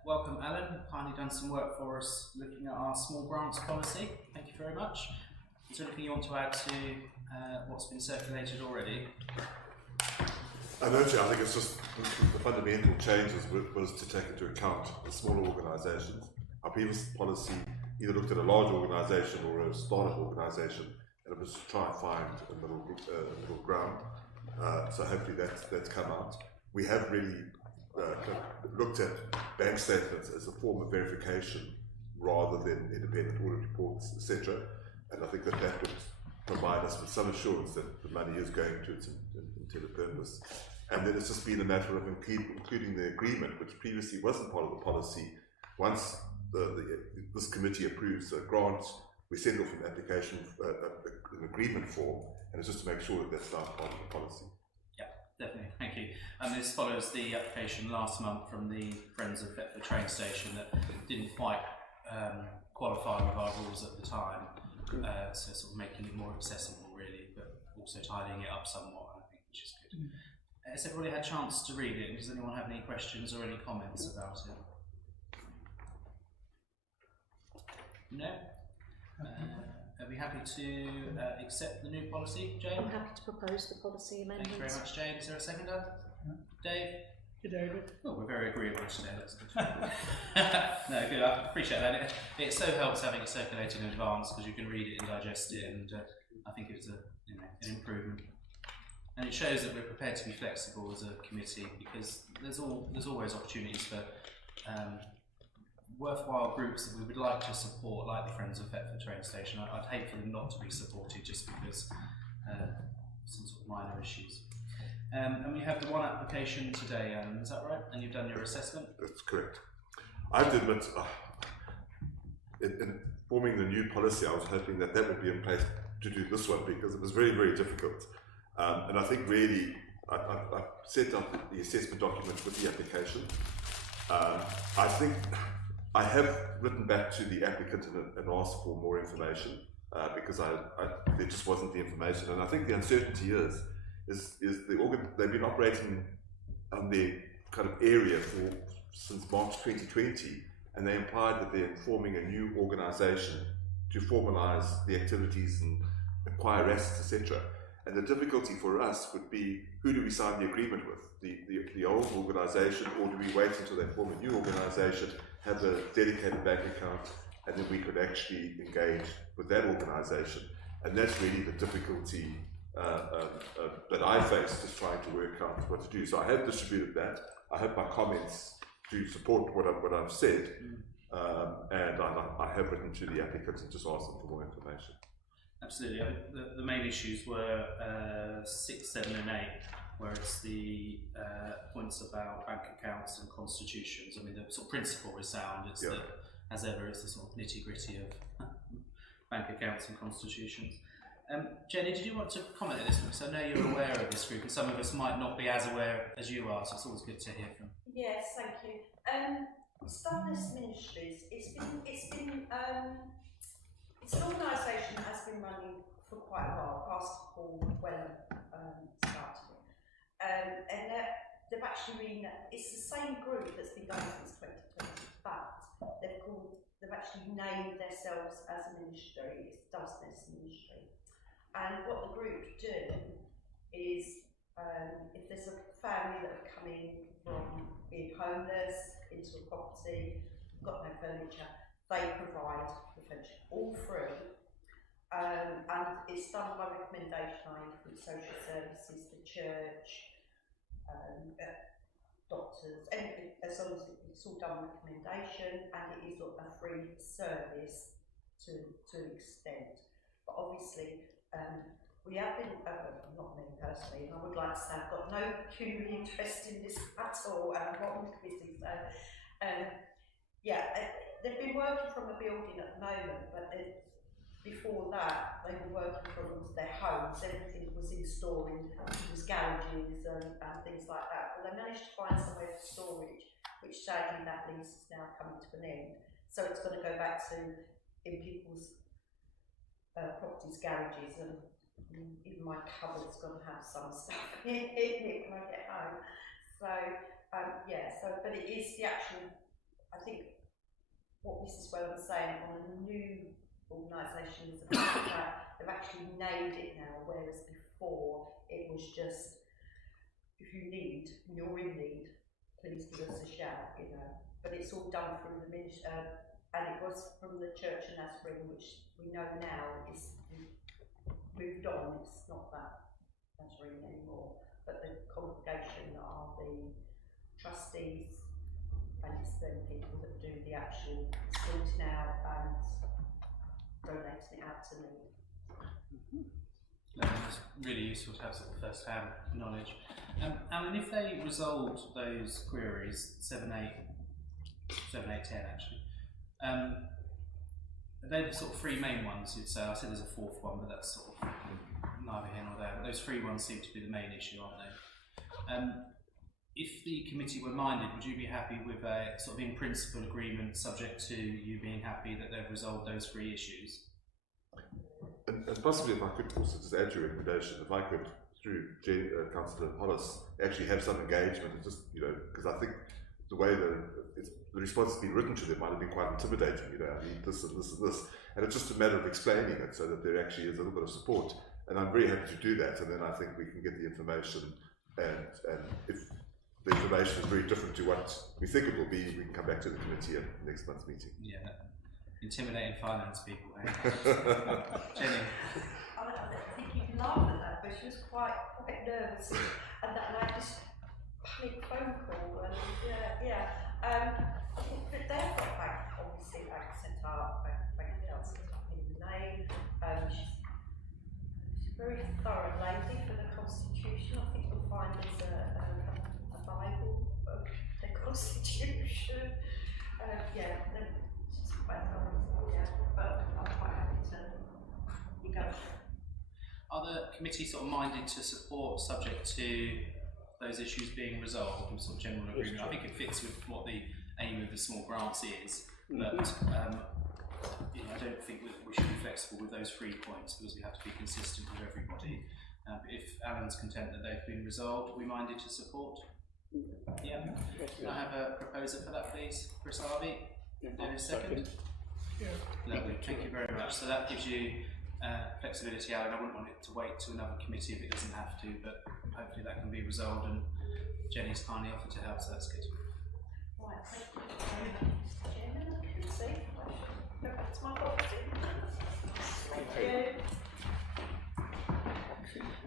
Welcome, Alan. Kindly done some work for us looking at our small grants policy. Thank you very much. Is there anything you want to add to what's been circulated already? No, Chair, I think it's just the fundamental changes was to take into account the smaller organisations. Our previous policy either looked at a large organisation or a startup organisation, and it was to try and find a middle ground. So hopefully that's come out. We have really looked at bank statements as a form of verification rather than independent audit reports, etc. And I think that would provide us with some assurance that the money is going to its intended purpose. And then it's just been a matter of including the agreement, which previously wasn't part of the policy. Once this committee approves a grant, we send off an application, an agreement form, and it's just to make sure that that's now part of the policy. Yeah, definitely. Thank you. And this follows the application last month from the Friends of Thetford train station that didn't quite qualify with our rules at the time. So sort of making it more accessible, really, but also tidying it up somewhat, I think, which is good. Has everybody had a chance to read it? Does anyone have any questions or any comments about it? No? Are we happy to accept the new policy, Jane? I'm happy to propose the policy amendment. Thank you very much, Jane. Is there a seconder? Dave? Good, David. Oh, we're very agreeable today, that's good. No, good, I appreciate that. It so helps having it circulated in advance because you can read it and digest it, and I think it's an improvement. And it shows that we're prepared to be flexible as a committee, because there's always opportunities for worthwhile groups that we would like to support, like the Friends of Thetford train station. I'd hate for them not to be supported just because some sort of minor issues. And we have the one application today, is that right? And you've done your assessment? That's correct. I have to admit, in forming the new policy, I was hoping that would be in place to do this one, because it was very, very difficult. And I think really, I set up the assessment document with the application. I think I have written back to the applicant and asked for more information, because there just wasn't the information. And I think the uncertainty is they've been operating on their kind of area since March 2020, and they implied that they're forming a new organisation to formalise the activities and acquire assets, etc. And the difficulty for us would be, who do we sign the agreement with? The old organisation, or do we wait until they form a new organisation, have a dedicated bank account, and then we could actually engage with that organisation? And that's really the difficulty that I face, just trying to work out what to do. So I have distributed that. I hope my comments do support what I've said, and I have written to the applicants and just asked them for more information. Absolutely. I mean, the main issues were 6, 7 and 8, where it's the points about bank accounts and constitutions. I mean, the sort of principle is sound. It's as ever, it's the sort of nitty-gritty of bank accounts and constitutions. Jenny, did you want to comment on this one? Because I know you're aware of this group, and some of us might not be as aware as you are, so it's always good to hear from. Yes, thank you. Staffless Ministries, it's an organisation that has been running for quite a while, past Paul Wellham started it. And they've actually it's the same group that's been going since 2020, but they've actually named themselves as a ministry. It's Dustness Ministry. And what the group do is, if there's a family that are coming from being homeless into a property, got no furniture, they provide the furniture all free. And it's done by recommendation, from social services, the church, doctors, anything, as long as it's all done recommendation, and it is a free service to an extent. But obviously, we have been, not me personally, and I would like to say I've got no pecuniary interest in this at all, what I'm busy, so, they've been working from a building at the moment, but before that, they were working from their homes. Everything was in storage, it was garages and things like that. But they managed to find somewhere for storage, which sadly that lease is now coming to an end. So it's going to go back to in people's properties, garages, and even my cupboard's going to have some stuff in it when I get home. So but it is the actual, I think, what Mrs. Wellham was saying on a new organisation is about that they've actually named it now, whereas before it was just, if you're in need, please give us a shout, But it's all done through the ministry, and it was from the church in Aspring, which we know now is moved on. It's not that Aspring anymore, but the congregation are the trustees, and it's then people that do the actual sorting out and donating it out to me. It's really useful to have sort of first-hand knowledge. And if they resolved those queries, 7, 8, 10 actually, they're the sort of 3 main ones you'd say. I said there's a 4th one, but that's sort of neither here nor there. But those 3 ones seem to be the main issue, aren't they? If the committee were minded, would you be happy with a sort of in-principle agreement subject to you being happy that they've resolved those 3 issues? And possibly, if I could also just add your recommendation, if I could, through Councillor Hollis, actually have some engagement, and just, because I think the way the response has been written to them might have been quite intimidating, I need this and this and this, and it's just a matter of explaining it so that there actually is a little bit of support, and I'm very happy to do that, and then I think we can get the information and if the information is very different to what we think it will be, we can come back to the committee at next month's meeting. Yeah, intimidating finance people. Eh? Jenny. I think you can laugh at that, but she was quite nervous, and I had this panic phone call, and I think that they've got back, obviously, like set up, bank accounts set up in the name. She's a very thorough lady for the Constitution. I think you'll find there's a Bible of the Constitution. She's quite thorough, but I'm quite happy to negotiate. Are the committee sort of minded to support, subject to those issues being resolved, with sort of general agreement? I think it fits with what the aim of the small grants is, but I don't think we should be flexible with those 3 points because we have to be consistent with everybody. But if Alan's content that they've been resolved, are we minded to support? Yeah. Can I have a proposer for that, please? Chris Harvey? In a second. Yeah. Lovely, thank you very much. So that gives you flexibility, Alan. I wouldn't want it to wait to another committee if it doesn't have to, but hopefully that can be resolved, and Jenny's kindly offered to help, so that's good. Right, thank you very much, Mr. Chairman. I can see. Go back to my box. Thank you.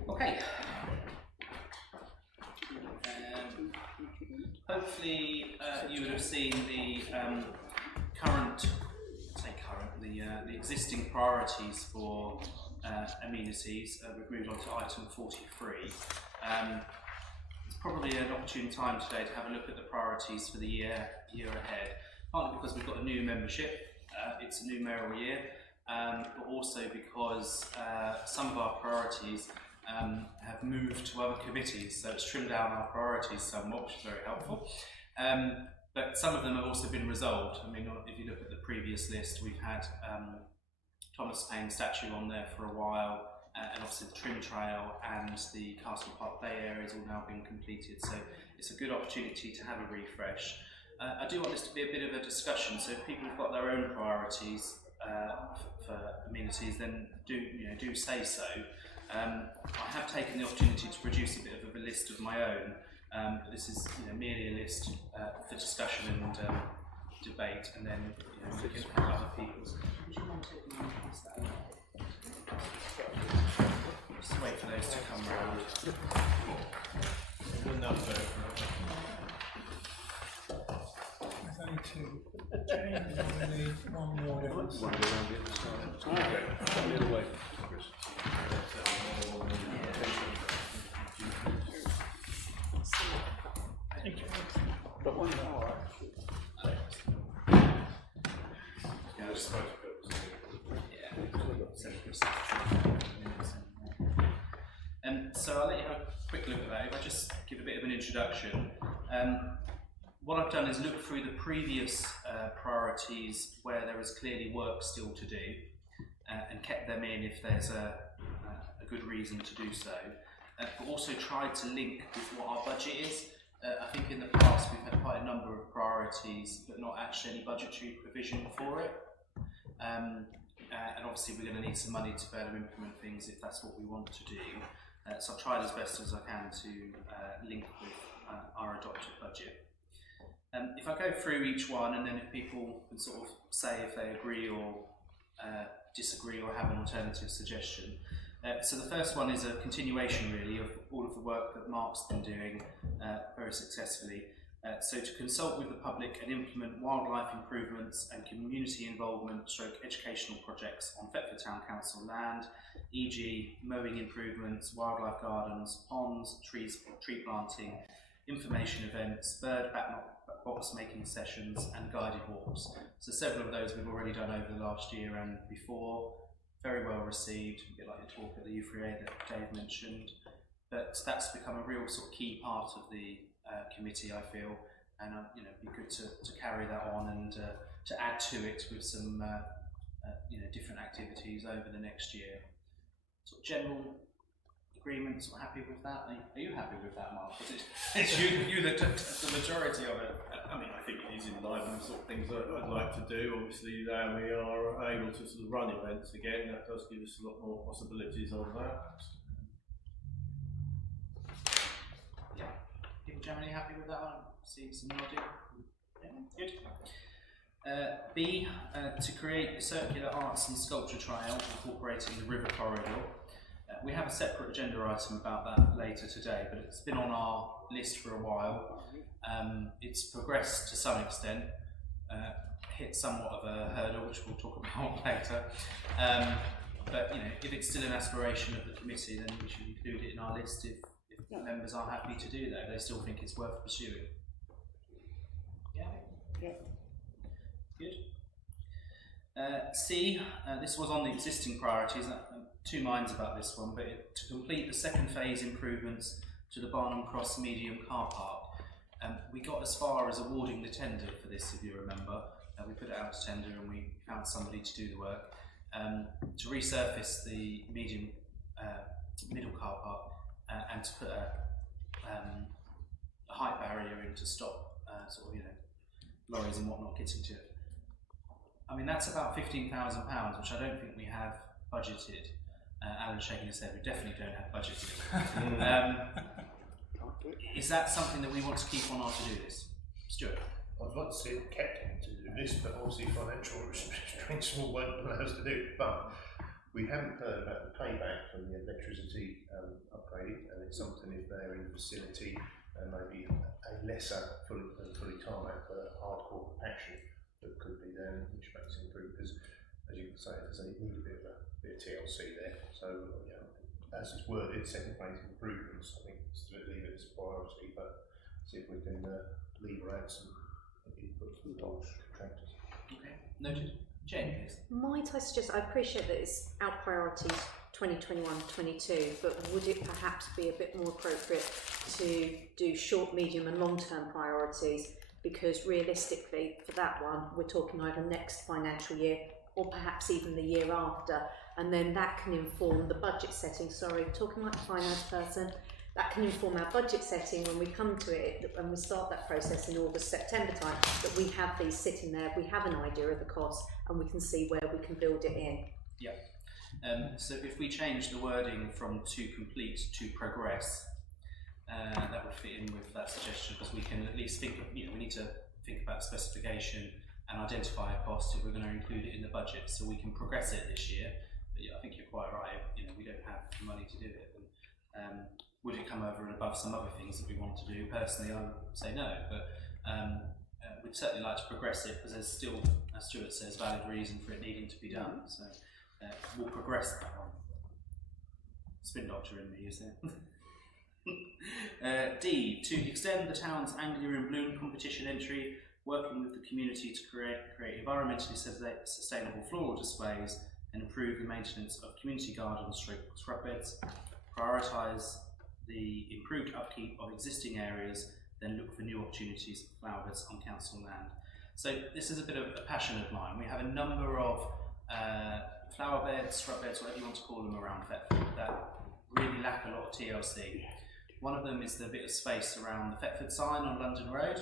Okay. Hopefully you would have seen the the existing priorities for amenities. We've moved on to item 43. It's probably an opportune time today to have a look at the priorities for the year ahead, partly because we've got a new membership, it's a new mayoral year, but also because some of our priorities have moved to other committees, so it's trimmed down our priorities somewhat, which is very helpful. But some of them have also been resolved. I mean, if you look at the previous list, we've had Thomas Paine's statue on there for a while, and obviously the Trim Trail and the Castle Park Bay area has all now been completed, so it's a good opportunity to have a refresh. I do want this to be a bit of a discussion, so if people have got their own priorities for amenities, then do say so. I have taken the opportunity to produce a bit of a list of my own. This is merely a list for discussion and debate, and then we can have other people's. Would you mind taking one and pass that over? Just wait for those to come round. There's only two. James is going to need one more. Okay, the other way, Chris. Thank you. But one hour. So I'll let you have a quick look at that. If I just give a bit of an introduction. What I've done is look through the previous priorities where there is clearly work still to do, and kept them in if there's a good reason to do so. But also tried to link with what our budget is. I think in the past we've had quite a number of priorities, but not actually any budgetary provision for it. And obviously we're going to need some money to better implement things if that's what we want to do. So I've tried as best as I can to link with our adopted budget. If I go through each one, and then if people can sort of say if they agree or disagree or have an alternative suggestion. So the first one is a continuation really of all of the work that Mark's been doing very successfully. So to consult with the public and implement wildlife improvements and community involvement stroke educational projects on Thetford Town Council land, e.g. mowing improvements, wildlife gardens, ponds, tree planting, information events, bird box making sessions and guided walks. So several of those we've already done over the last year and before. Very well received, a bit like the talk at the UFRA that Dave mentioned. But that's become a real sort of key part of the committee, I feel, and it'd be good to carry that on and to add to it with some different activities over the next year. Sort of general agreements, we're happy with that. Are you happy with that, Mark? It's you that took the majority of it. I mean, I think it is in line with the sort of things that I'd like to do. Obviously, now we are able to sort of run events again. That does give us a lot more possibilities on that. generally happy with that one? See some nodding. Yeah, good. B, to create a circular arts and sculpture trail incorporating the river corridor. We have a separate agenda item about that later today, but it's been on our list for a while. It's progressed to some extent, hit somewhat of a hurdle, which we'll talk about later. But you know, if it's still an aspiration of the committee, then we should include it in our list if members are happy to do that, if they still think it's worth pursuing. Yeah? Yeah. Good. C, this was on the existing priorities, two minds about this one, but to complete the second phase improvements to the Barnum Cross medium car park. We got as far as awarding the tender for this, if you remember. We put it out to tender and we found somebody to do the work. To resurface the medium middle car park and to put a height barrier in to stop sort of, you know, lorries and whatnot getting to it. I mean, that's about £15,000, which I don't think we have budgeted. Alan's shaking his head, we definitely don't have budgeted. Is that something that we want to keep on our to-do list? Stuart? I'd like to see it kept on to-do list, but obviously financial restraints won't allow us to do it. But we haven't heard about the payback from the electricity upgrading, and it's something if they're in the vicinity and maybe a lesser fully tarmac hardcore compaction that could be there, which makes it improve, because as you can say, there's a need a bit of TLC there. So yeah, as it's worded, second phase improvements, I think it's to leave it as a priority, but see if we can lever out some input from the contractors. Okay, noted. Jane, please. Might I suggest, I appreciate that it's our priorities 2021-22, but would it perhaps be a bit more appropriate to do short, medium and long-term priorities? Because realistically, for that one, we're talking either next financial year or perhaps even the year after, and then that can inform the budget setting. Sorry, talking like a finance person. That can inform our budget setting when we come to it, when we start that process in August, September time, that we have these sitting there, we have an idea of the cost, and we can see where we can build it in. Yeah. So if we change the wording from to complete to progress, that would fit in with that suggestion, because we can at least think of, you know, we need to think about specification and identify a cost if we're going to include it in the budget, so we can progress it this year. But yeah, I think you're quite right, you know, we don't have the money to do it. And, would it come over and above some other things that we want to do? Personally, I would say no, but we'd certainly like to progress it, because there's still, as Stuart says, valid reason for it needing to be done. So we'll progress that one. Spin doctor in me, is there? D, to extend the town's Anglia in Bloom competition entry, working with the community to create environmentally sustainable floral displays and improve the maintenance of community gardens, shrub beds, prioritise the improved upkeep of existing areas, then look for new opportunities for flower beds on council land. So this is a bit of a passion of mine. We have a number of flower beds, shrub beds, whatever you want to call them, around Thetford that really lack a lot of TLC. One of them is the bit of space around the Thetford sign on London Road.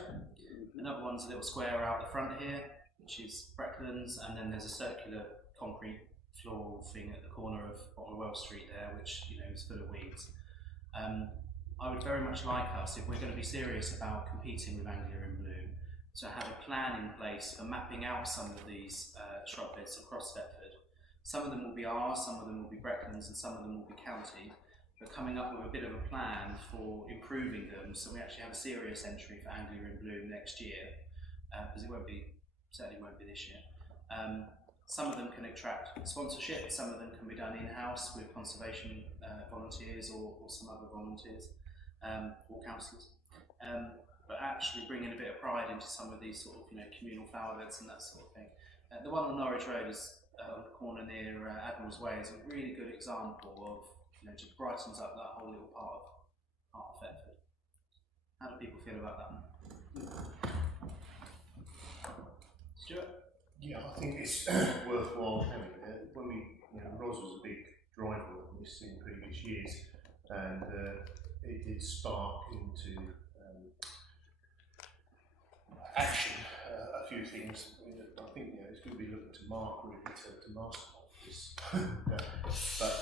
Another one's a little square out the front here, which is Brecklands, and then there's a circular concrete floor thing at the corner of Bottlewell Street there, which, you know, is full of weeds. I would very much like us, if we're going to be serious about competing with Anglia in Bloom, to have a plan in place for mapping out some of these shrub beds across Thetford. Some of them will be ours, some of them will be Brecklands, and some of them will be county, but coming up with a bit of a plan for improving them, so we actually have a serious entry for Anglia in Bloom next year, because it certainly won't be this year. Some of them can attract sponsorship, some of them can be done in-house with conservation volunteers or some other volunteers or councillors. But actually bringing a bit of pride into some of these sort of, you know, communal flower beds and that sort of thing. The one on Norwich Road is on the corner near Admiral's Way is a really good example of, you know, just brightens up that whole little part of Thetford. How do people feel about that one? Stuart? Yeah, I think it's worthwhile having it. When Ros was a big driver on this in previous years, and it did spark into action a few things. I think it's going to be looking to Mark really to master this. But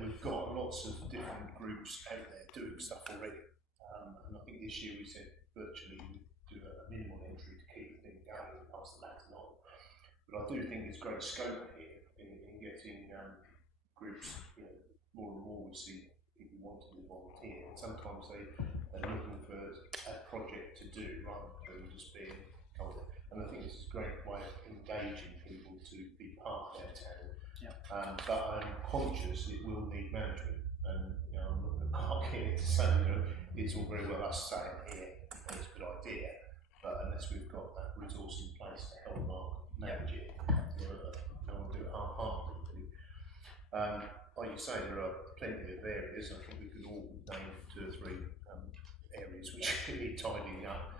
we've got lots of different groups out there doing stuff already. And I think this year we said virtually we do a minimal entry to keep the thing going and pass the baton on. But I do think there's great scope here in getting groups, more and more we see people wanting to volunteer. And sometimes they're looking for a project to do rather than just being told. And I think this is a great way of engaging people to be part of their town. Yeah. But I'm conscious it will need management. And I'm not the park here to say it's all very well us saying here it's a good idea, but unless we've got that resource in place to help Mark manage it, no one do it half-heartedly. Like you say, there are plenty of areas. I think we could all name 2 or 3 areas which need tidying up.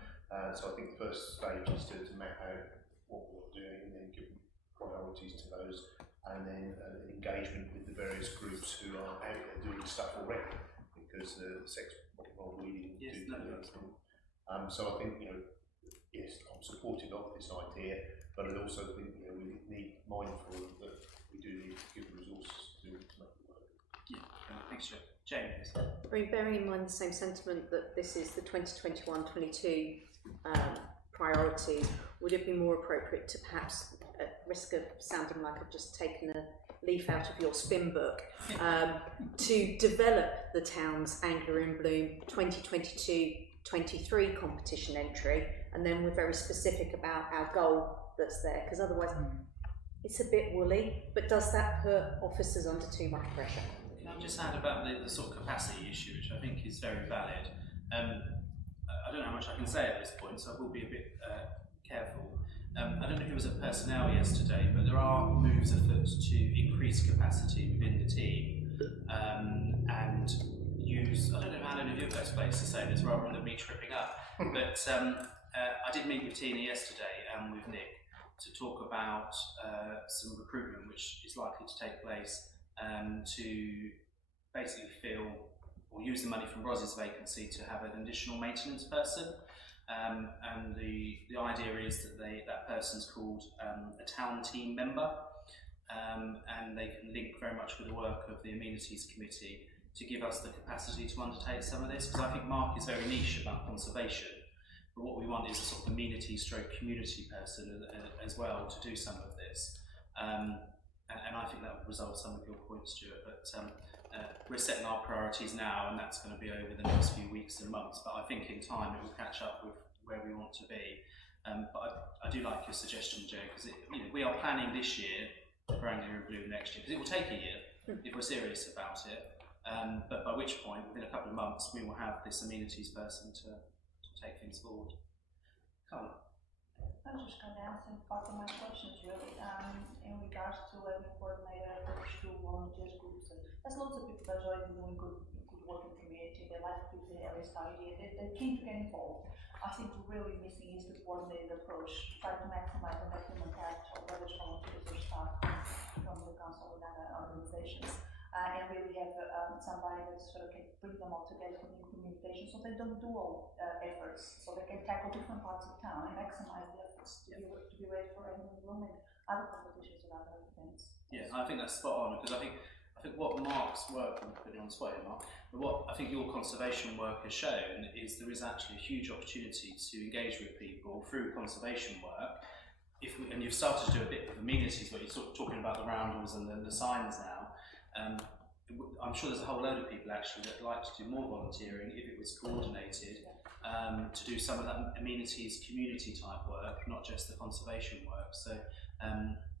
So I think the first stage is to map out what we're doing and then give priorities to those, and then engagement with the various groups who are out there doing stuff already, because the sex role leading do those things. So I think, yes, I'm supportive of this idea, but I also think we need mindful that we do need to give resources to make it work. Yeah, thanks, James. I mean, bearing in mind the same sentiment that this is the 2021-22 priorities, would it be more appropriate to perhaps, at risk of sounding like I've just taken a leaf out of your spin book, to develop the town's Angler in Bloom 2022-23 competition entry, and then we're very specific about our goal that's there, because otherwise it's a bit woolly, but does that put officers under too much pressure? I'll just add about the sort of capacity issue, which I think is very valid. I don't know how much I can say at this point, so I will be a bit careful. I don't know who was at personnel yesterday, but there are moves afoot to increase capacity within the team and use, I don't know if you're best placed to say this rather than me tripping up, but I did meet with Tina yesterday and with Nick to talk about some recruitment which is likely to take place to basically fill or use the money from Ros's vacancy to have an additional maintenance person. And the idea is that that person's called a town team member, and they can link very much with the work of the amenities committee to give us the capacity to undertake some of this, because I think Mark is very niche about conservation, but what we want is a sort of amenity stroke community person as well to do some of this. And I think that would resolve some of your points, Stuart, but we're setting our priorities now, and that's going to be over the next few weeks and months, but I think in time it will catch up with where we want to be. But I do like your suggestion, Joe, because we are planning this year for Angler in Bloom next year, because it will take a year if we're serious about it, but by which point, within a couple of months, we will have this amenities person to take things forward. Carl. I'm just going to answer part of my questions really, in regards to having coordinator approach to volunteers groups. There's lots of people that are doing good work in the community, they like to keep the areas tidy, they're keen to get involved. I think we're really missing is the coordinated approach, try to maximize the human capital, whether it's volunteers or staff from the council and other organizations. And really have somebody that sort of can bring them all together in communication, so they don't do all efforts, so they can tackle different parts of town and maximize the efforts to be ready for any enrollment, other competitions and other events. Yeah, I think that's spot on, because I think what Mark's work, I'm putting on the spot here, Mark, but what I think your conservation work has shown is there is actually a huge opportunity to engage with people through conservation work. And you've started to do a bit of amenities where you're sort of talking about the roundels and the signs now. I'm sure there's a whole load of people actually that like to do more volunteering if it was coordinated to do some of that amenities community type work, not just the conservation work. So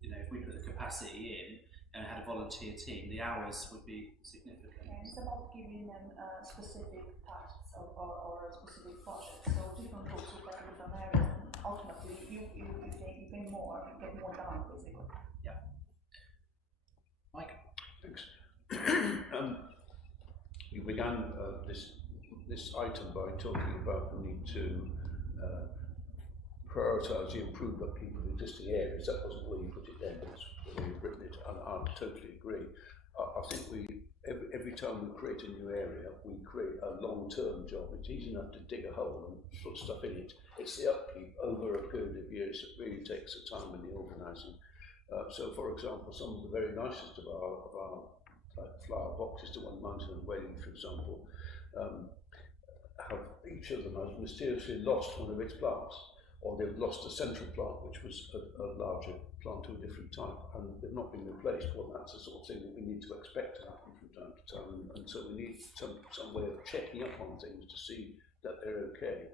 if we put the capacity in and had a volunteer team, the hours would be significant. And it's about giving them specific tasks or specific projects. So different groups will take different areas, and ultimately you gain more, you get more done basically. Yeah. Mike. Thanks. You began this item by talking about the need to prioritise the improvement of people in existing areas. That wasn't where you put it then, but it's where you've written it, and I totally agree. I think every time we create a new area, we create a long-term job. It's easy enough to dig a hole and put stuff in it. It's the upkeep over a period of years that really takes the time in the organising. So, for example, some of the very nicest of our flower boxes, the one mountain and Wailing, for example, have each of them has mysteriously lost one of its plants, or they've lost a central plant, which was a larger plant of a different type, and they've not been replaced. Well, that's the sort of thing that we need to expect to happen from time to time, and so we need some way of checking up on things to see that they're okay.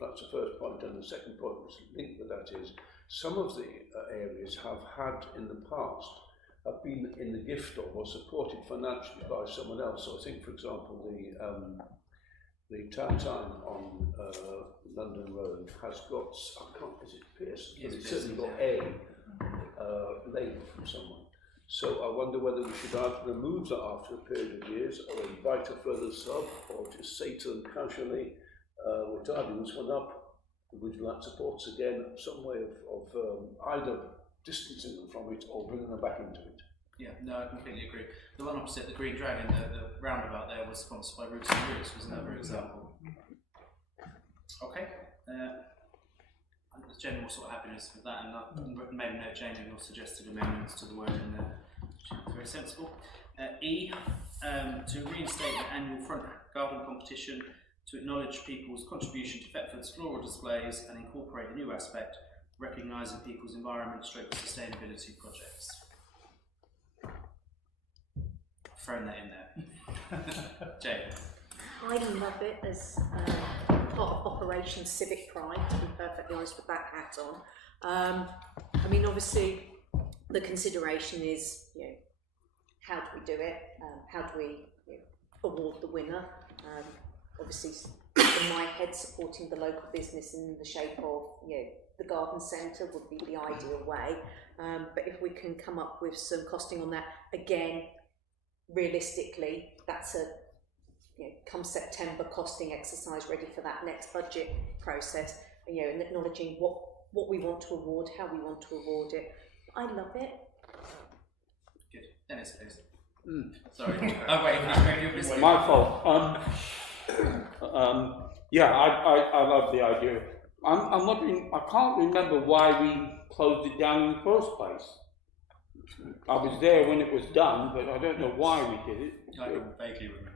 That's the first point, and the second point was linked with that is some of the areas have had in the past have been in the gift of or supported financially by someone else. So I think, for example, the town sign on London Road has got, is it Pearson? Yes, It's certainly got a label from someone. So I wonder whether we should either remove that after a period of years, or invite a further sub, or just say to them casually, we're tidying this one up, would you like supports again? Some way of either distancing them from it or bringing them back into it. Yeah, no, I completely agree. The one opposite the Green Dragon, the roundabout there, was sponsored by Roots and Roots, was another example. Okay. The general sort of happiness with that, and I've made a note changing or suggested amendments to the word in there, which is very sensible. E, to reinstate the annual front garden competition, to acknowledge people's contribution to Thetford's floral displays and incorporate a new aspect, recognising people's environment / sustainability projects. I've thrown that in there. Jane. I love it as part of Operation Civic Pride, to be perfectly honest with that hat on. I mean, obviously, the consideration is, you know, how do we do it? How do we award the winner? Obviously, in my head, supporting the local business in the shape of, the garden centre would be the ideal way. But if we can come up with some costing on that, again, realistically, that's a come September costing exercise ready for that next budget process. And acknowledging what we want to award, how we want to award it. I love it. Good. Dennis, please. Sorry, I'm waiting for your business. My fault. Yeah, I love the idea. I'm wondering, I can't remember why we closed it down in the first place. I was there when it was done, but I don't know why we did it. I can vaguely remember.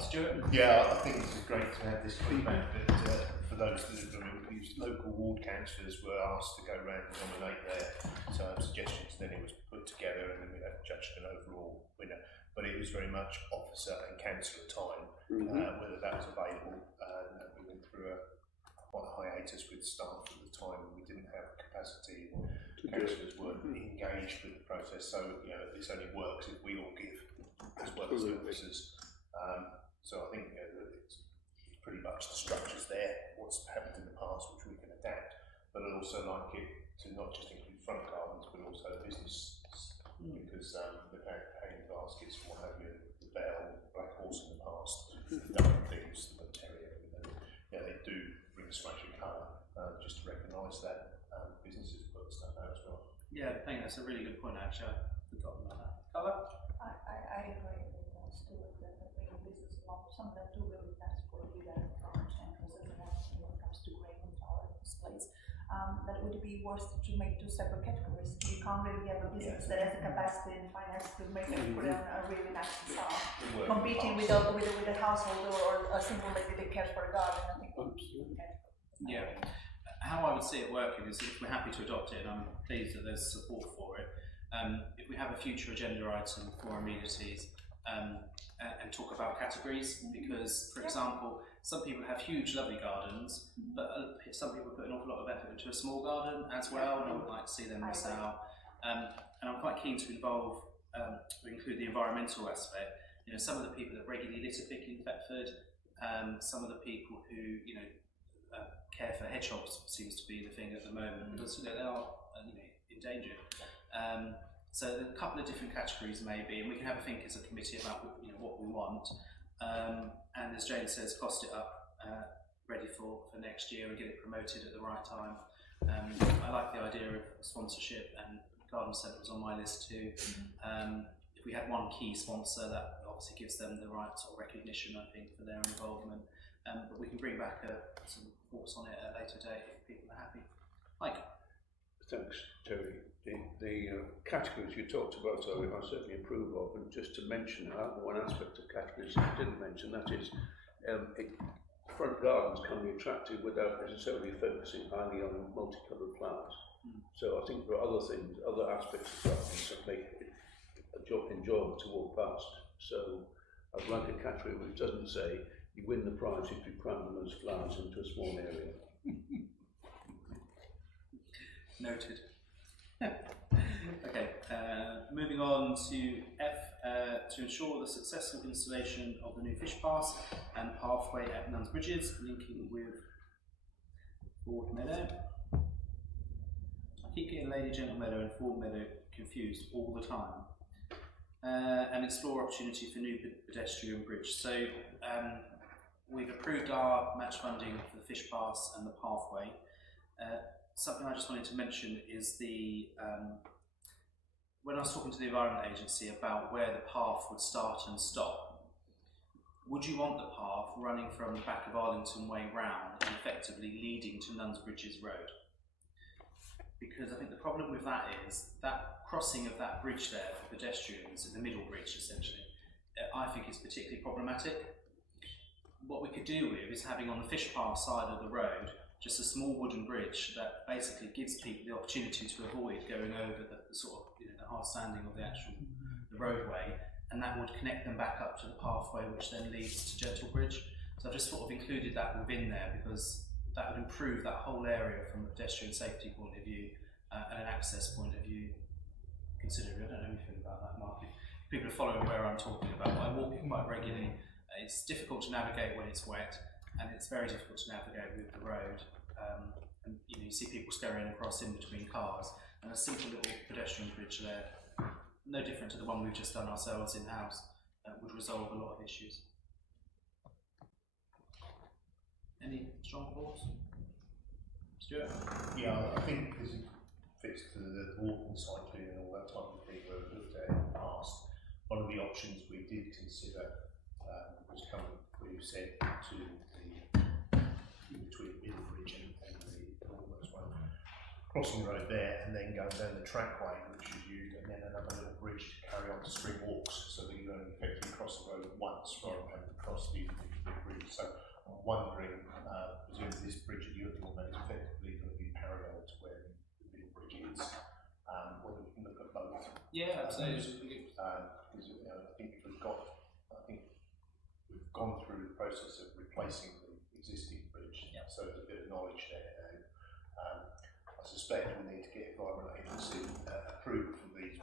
Stuart? Yeah, I think this is great to have this feedback, but for those that have used, local ward councillors were asked to go round and nominate their suggestions, then it was put together and then we had judged an overall winner. But it was very much officer and councillor time, whether that was available. We went through quite a hiatus with staff at the time, and we didn't have capacity. Councillors weren't engaged with the process, so this only works if we all give as well as the officers. So I think it's pretty much the structure's there, what's happened in the past, which we can adapt. But I'd also like it to not just include front gardens, but also business, because the hanging baskets, what have you, the Bell, Black Horse in the past, done things, the Terrier, they do bring a smashing colour. Just to recognise that businesses put stuff out as well. Yeah, I think that's a really good point. Actually, I've forgotten about that. Colour? I agree with Stuart that bringing business along. Some of them do really nice for you guys from campuses and that's when it comes to grain and flower displays. But would it be worth to make two separate categories? You can't really have a business that has the capacity and finance to make it put on a really nice facade, competing with a household or a single lady that cares for a garden. I think. Yeah. How I would see it working is if we're happy to adopt it, and I'm pleased that there's support for it. If we have a future agenda item for amenities and talk about categories, because, for example, some people have huge, lovely gardens, but some people put an awful lot of effort into a small garden as well, and I would like to see them miss out. And I'm quite keen to include the environmental aspect. Some of the people that regularly litter pick in Thetford, some of the people who, care for hedgehogs seems to be the thing at the moment, because they are endangered. So there are a couple of different categories maybe, and we can have a think as a committee about what we want. And as Jane says, cost it up, ready for next year and get it promoted at the right time. I like the idea of sponsorship, and garden centre was on my list too. If we had one key sponsor, that obviously gives them the right sort of recognition, I think, for their involvement. But we can bring back some thoughts on it at a later date if people are happy. Mike? Thanks, Terry. The categories you talked about, I certainly approve of, and just to mention one aspect of categories I didn't mention, that is, front gardens can be attractive without necessarily focusing highly on multicoloured flowers. So I think there are other things, other aspects of gardens that make it enjoyable to walk past. So I'd like a category which doesn't say you win the prize if you cram the most flowers into a small area. Noted. Okay, moving on to F, to ensure the successful installation of the new fish pass and pathway at Nuns Bridges, linking with Ford Meadow. I keep getting Lady Gentle Meadow and Ford Meadow confused all the time. And explore opportunity for new pedestrian bridge. So we've approved our match funding for the fish pass and the pathway. Something I just wanted to mention is the when I was talking to the Environment Agency about where the path would start and stop, would you want the path running from the back of Arlington Way round and effectively leading to Nuns Bridges Road? Because I think the problem with that is that crossing of that bridge there for pedestrians, the middle bridge essentially, I think is particularly problematic. What we could do with is having on the fish pass side of the road just a small wooden bridge that basically gives people the opportunity to avoid going over the sort of the hard standing of the actual roadway, and that would connect them back up to the pathway, which then leads to Gentle Bridge. So I've just sort of included that within there because that would improve that whole area from a pedestrian safety point of view and an access point of view. Considering I don't know anything about that market, people are following where I'm talking about. I walk it quite regularly. It's difficult to navigate when it's wet, and it's very difficult to navigate with the road. And you see people scurrying across in between cars, and a simple little pedestrian bridge there, no different to the one we've just done ourselves in-house, would resolve a lot of issues. Any strong thoughts? Stuart? Yeah, I think this fits to the walking, cycling and all that type of thing where we've looked at in the past. One of the options we did consider was coming, we've said, to the between the middle bridge and the almost one, crossing the road there and then going down the trackway which is used, and then another little bridge to carry on to Spring Walks, so that you only effectively cross the road once rather than having to cross the bridge. So I'm wondering, presumably this bridge that you're talking about is effectively going to be parallel to where the middle bridge is, whether we can look at both. Yeah, absolutely. Because I think we've gone through the process of replacing the existing bridge, so there's a bit of knowledge there now. I suspect we need to get Environment Agency approved for these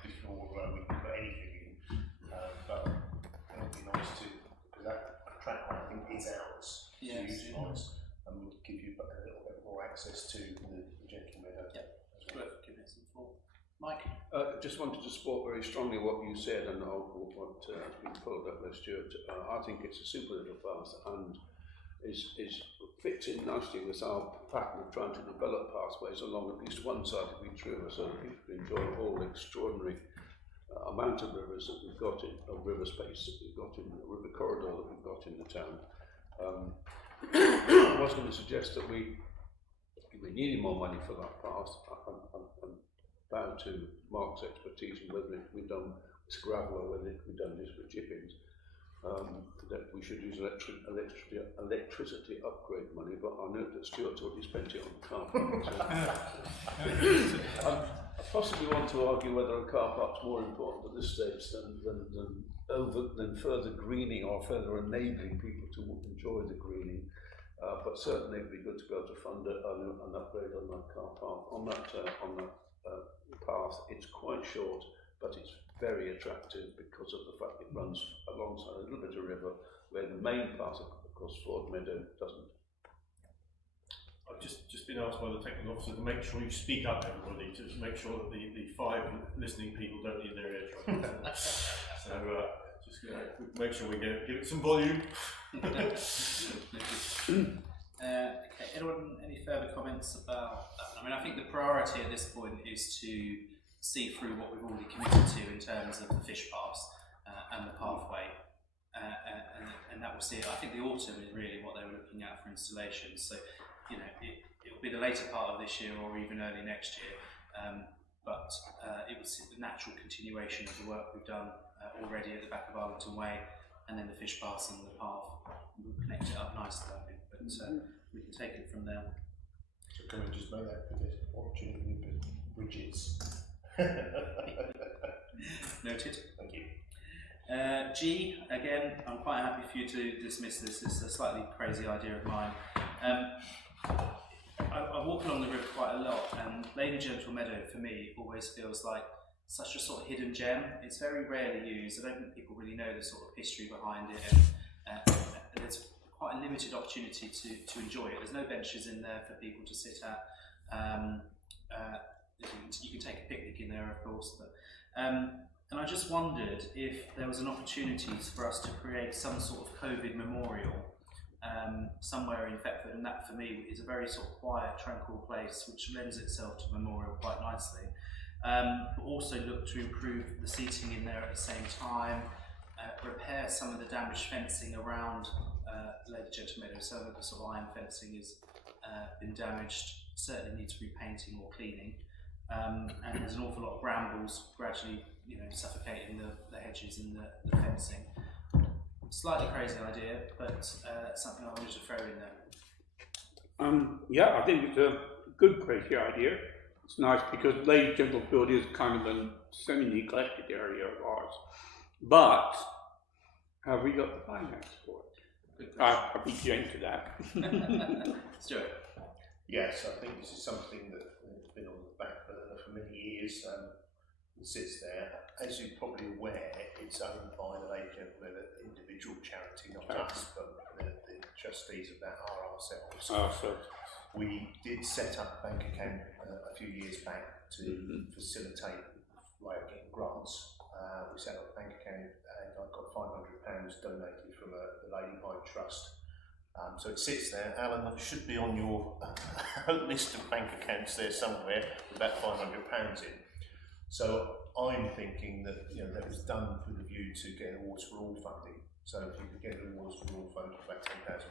before we can put anything in. But it would be nice to, because that track I think is ours to utilise, and would give you a little bit more access to the Gentle Meadow. It's worth giving it some thought. Mike? Just wanted to support very strongly what you said and what has been followed up by Stuart. I think it's a super little path and fits in nicely with our pattern of trying to develop pathways along at least one side of each river so that people can enjoy the whole extraordinary amount of rivers that we've got in, river space that we've got in, the river corridor that we've got in the town. I was going to suggest that we needed more money for that path. I'm bound to Mark's expertise and whether it can be done with gravel or whether it can be done just with chip-ins. That we should use electricity upgrade money, but I know that Stuart's already spent it on the car park. I possibly want to argue whether a car park's more important at this stage than further greening or further enabling people to enjoy the greening. But certainly it would be good to be able to fund an upgrade on that car park, on that path. It's quite short, but it's very attractive because of the fact it runs alongside a little bit of river where the main part across Ford Meadow doesn't. I've just been asked by the technical officer to make sure you speak up, everybody, to make sure that the 5 listening people don't need their eardrums. So just make sure we give it some volume. Okay, anyone, any further comments about that? I mean, I think the priority at this point is to see through what we've already committed to in terms of the fish pass and the pathway, and that will see it. I think the autumn is really what they were looking at for installation. So, it will be the later part of this year or even early next year, but it was the natural continuation of the work we've done already at the back of Arlington Way, and then the fish pass and the path will connect it up nicely, I think. But we can take it from there. So can we just make that opportunity bridges? Noted. Thank you. G, again, I'm quite happy for you to dismiss this. It's a slightly crazy idea of mine. I walk along the river quite a lot, and Lady Gentle Meadow for me always feels like such a sort of hidden gem. It's very rarely used. I don't think people really know the sort of history behind it, and there's quite a limited opportunity to enjoy it. There's no benches in there for people to sit at. You can take a picnic in there, of course, but and I just wondered if there was an opportunity for us to create some sort of COVID memorial somewhere in Thetford, and that for me is a very sort of quiet, tranquil place which lends itself to memorial quite nicely. But also look to improve the seating in there at the same time, repair some of the damaged fencing around Lady Gentle Meadow. Some of the sort of iron fencing has been damaged, certainly needs repainting or cleaning, and there's an awful lot of brambles gradually, suffocating the hedges and the fencing. Slightly crazy idea, but something I wanted to throw in there. Yeah, I think it's a good crazy idea. It's nice because Lady Gentlefield is kind of a semi-neglected area of ours. But have we got the finance for it? I'll be Jane to that. Stuart. Yes, I think this is something that has been on the back burner for many years. It sits there. As you're probably aware, it's owned by the Lady Gentlemen, an individual charity, not us, but the trustees of that are ourselves. We did set up a bank account a few years back to facilitate the way of getting grants. We set up a bank account and I got £500 donated from the Lady Hyde Trust. So it sits there. Alan, it should be on your list of bank accounts there somewhere with that £500 in. So I'm thinking that that was done with a view to get Awards for All funding. So if you could get an Awards for All fund of about £10,000,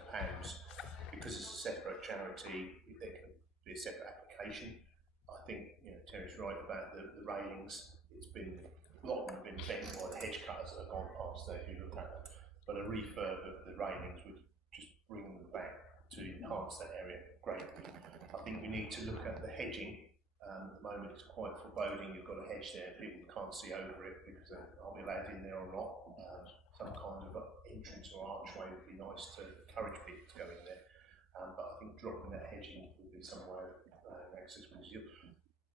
because it's a separate charity, there can be a separate application. I think Terry's right about the railings. It's been a lot of them have been bent by the hedge cutters that have gone past there. If you look at them, but a refurb of the railings would just bring them back to enhance that area greatly. I think we need to look at the hedging. At the moment it's quite foreboding. You've got a hedge there, people can't see over it because are we allowed in there or not? Some kind of entrance or archway would be nice to encourage people to go in there. But I think dropping that hedging would be some way of access.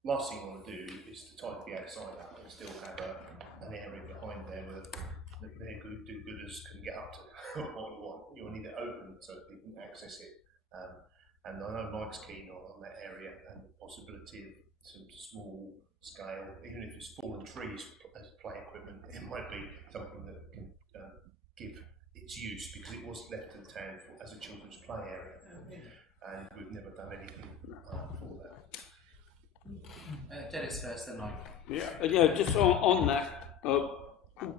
Last thing you want to do is to tidy the outside up and still have an area behind there where the do-gooders can get up to what you want. You need it open so that people can access it. And I know Mike's keen on that area and the possibility of some small scale, even if it's fallen trees as play equipment, it might be something that can give its use, because it was left to the town as a children's play area, and we've never done anything for that. Dennis first, then Mike. Yeah, just on that,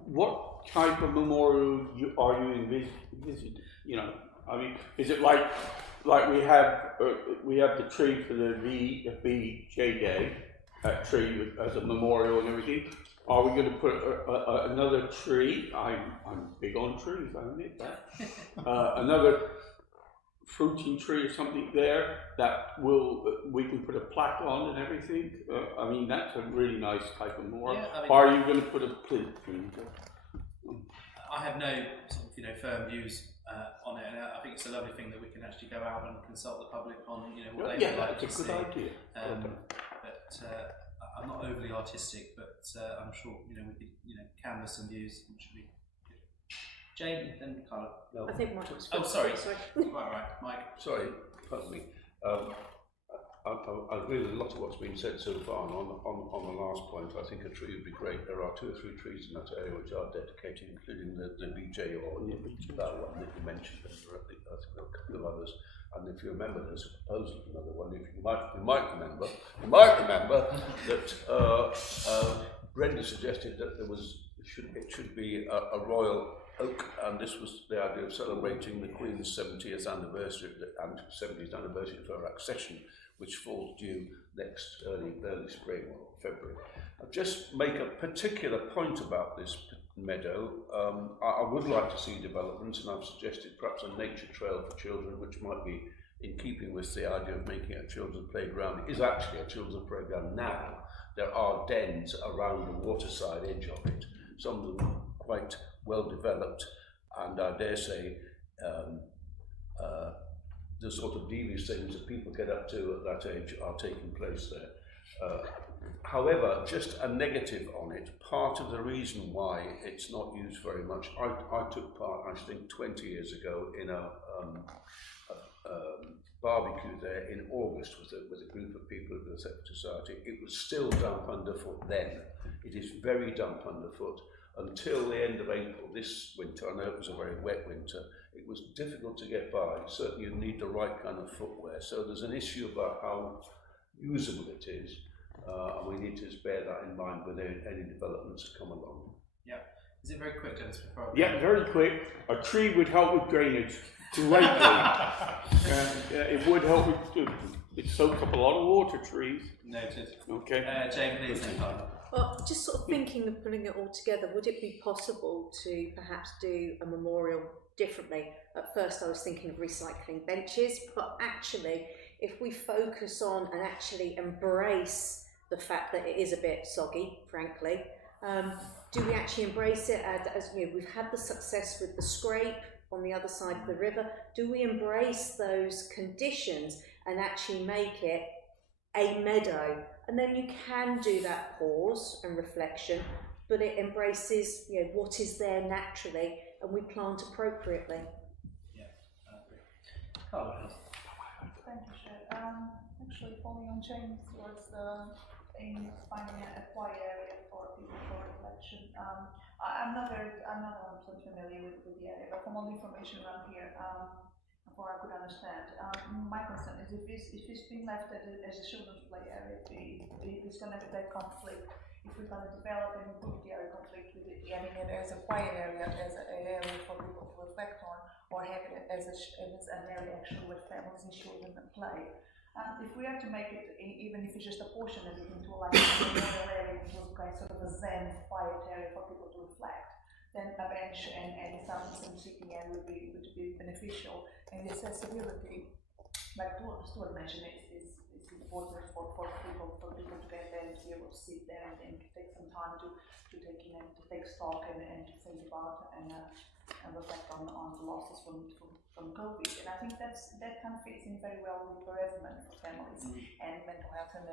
what type of memorial are you envisaging? I mean, is it like we have the tree for the VJ Day, that tree as a memorial and everything? Are we going to put another tree? I'm big on trees, I admit that. Another fruiting tree or something there that we can put a plaque on and everything. I mean, that's a really nice type of memorial. Yeah, or are you going to put a plinth tree? I have no sort of, firm views on it, and I think it's a lovely thing that we can actually go out and consult the public on what they would like to see. That's a good idea. But I'm not overly artistic, but I'm sure we could canvas some views, which would be good. Jane, then Carla. I think Mike was. Oh, sorry. Right, Mike. Sorry, pardon me. I agree with a lot of what's been said so far, and on the last point, I think a tree would be great. There are 2 or 3 trees in that area which are dedicated, including the BJ or that one that you mentioned, and I think there are a couple of others. And if you remember, there's a proposal for another one. If you might remember that Brenda suggested that it should be a royal oak, and this was the idea of celebrating the Queen's 70th anniversary and 70th anniversary of her accession, which falls due next early spring or February. I'll just make a particular point about this meadow. I would like to see developments, and I've suggested perhaps a nature trail for children, which might be in keeping with the idea of making it a children's playground. It is actually a children's playground now. There are dens around the waterside edge of it, some of them quite well developed, and I dare say the sort of devious things that people get up to at that age are taking place there. However, just a negative on it, part of the reason why it's not used very much, I took part, I think 20 years ago, in a barbecue there in August with a group of people of the Thetford Society. It was still damp underfoot then. It is very damp underfoot. Until the end of April this winter, I know it was a very wet winter, it was difficult to get by. Certainly you need the right kind of footwear. So there's an issue about how usable it is, and we need to bear that in mind with any developments that come along. Yeah. Is it very quick, Dennis? Yeah, very quick. A tree would help with drainage greatly. It would help with, it soaks up a lot of water, trees. Noted. Okay. Jane, please, same time. Well, just sort of thinking of putting it all together, would it be possible to perhaps do a memorial differently? At first I was thinking of recycling benches, but actually if we focus on and actually embrace the fact that it is a bit soggy, frankly, do we actually embrace it as you know, we've had the success with the scrape on the other side of the river, do we embrace those conditions and actually make it a meadow? And then you can do that pause and reflection, but it embraces, you know, what is there naturally, and we plant appropriately. Yeah, I agree. Carla. Thank you, Chair. Actually, following on James was in finding a quiet area for people for reflection. I'm not 100% familiar with the area, but from all the information around here, before I could understand, my concern is if it's being left as a children's play area, if it's going to be that conflict, if we're going to develop and improve the area conflict with it, having it as a quiet area, as an area for people to reflect on, or having it as an area actually where families and children play. If we have to make it, even if it's just a portion of it, into like another area, into sort of a zen, quiet area for people to reflect, then a bench and some sitting area would be beneficial. And the accessibility, like Stuart mentioned, is important for people to get there and to be able to sit there and to take some time to take stock and to think about and reflect on the losses from COVID. And I think that kind of fits in very well with bereavement for families and mental health and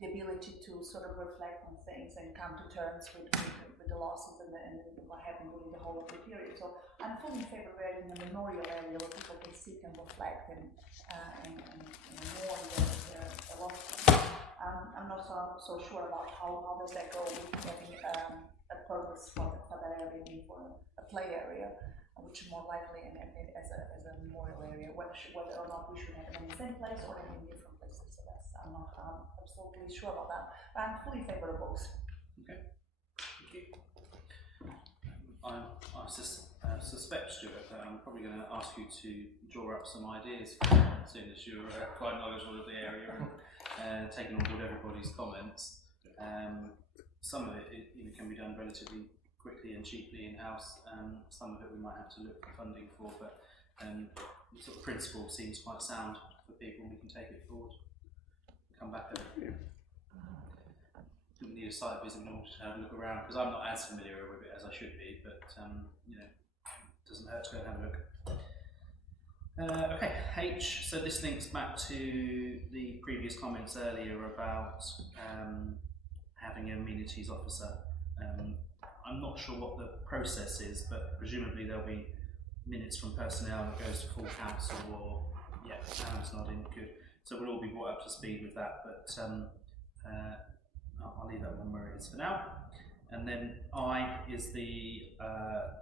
the ability to sort of reflect on things and come to terms with the losses and what happened during the whole period. So I'm fully in favour of having a memorial area where people can sit and reflect and mourn their losses. I'm not so sure about how does that go with having a purpose for that area being for a play area, which is more likely and as a memorial area, whether or not we should have it in the same place or in different places. So I'm not absolutely sure about that. But I'm fully in favour of both. Okay. Thank you. I suspect, Stuart, that I'm probably going to ask you to draw up some ideas, seeing as you're quite knowledgeable of the area and taking on board everybody's comments. Some of it can be done relatively quickly and cheaply in-house. Some of it we might have to look for funding for, but the sort of principle seems quite sound for people. We can take it forward. Come back at it. Didn't need a site visit in order to have a look around, because I'm not as familiar with it as I should be, but you know, it doesn't hurt to go and have a look. Okay, H, so this links back to the previous comments earlier about having an amenities officer. I'm not sure what the process is, but presumably there'll be minutes from personnel that goes to full council, or yeah, Alan's nodding, good. So we'll all be brought up to speed with that, but I'll leave that one where it is for now. And then I is the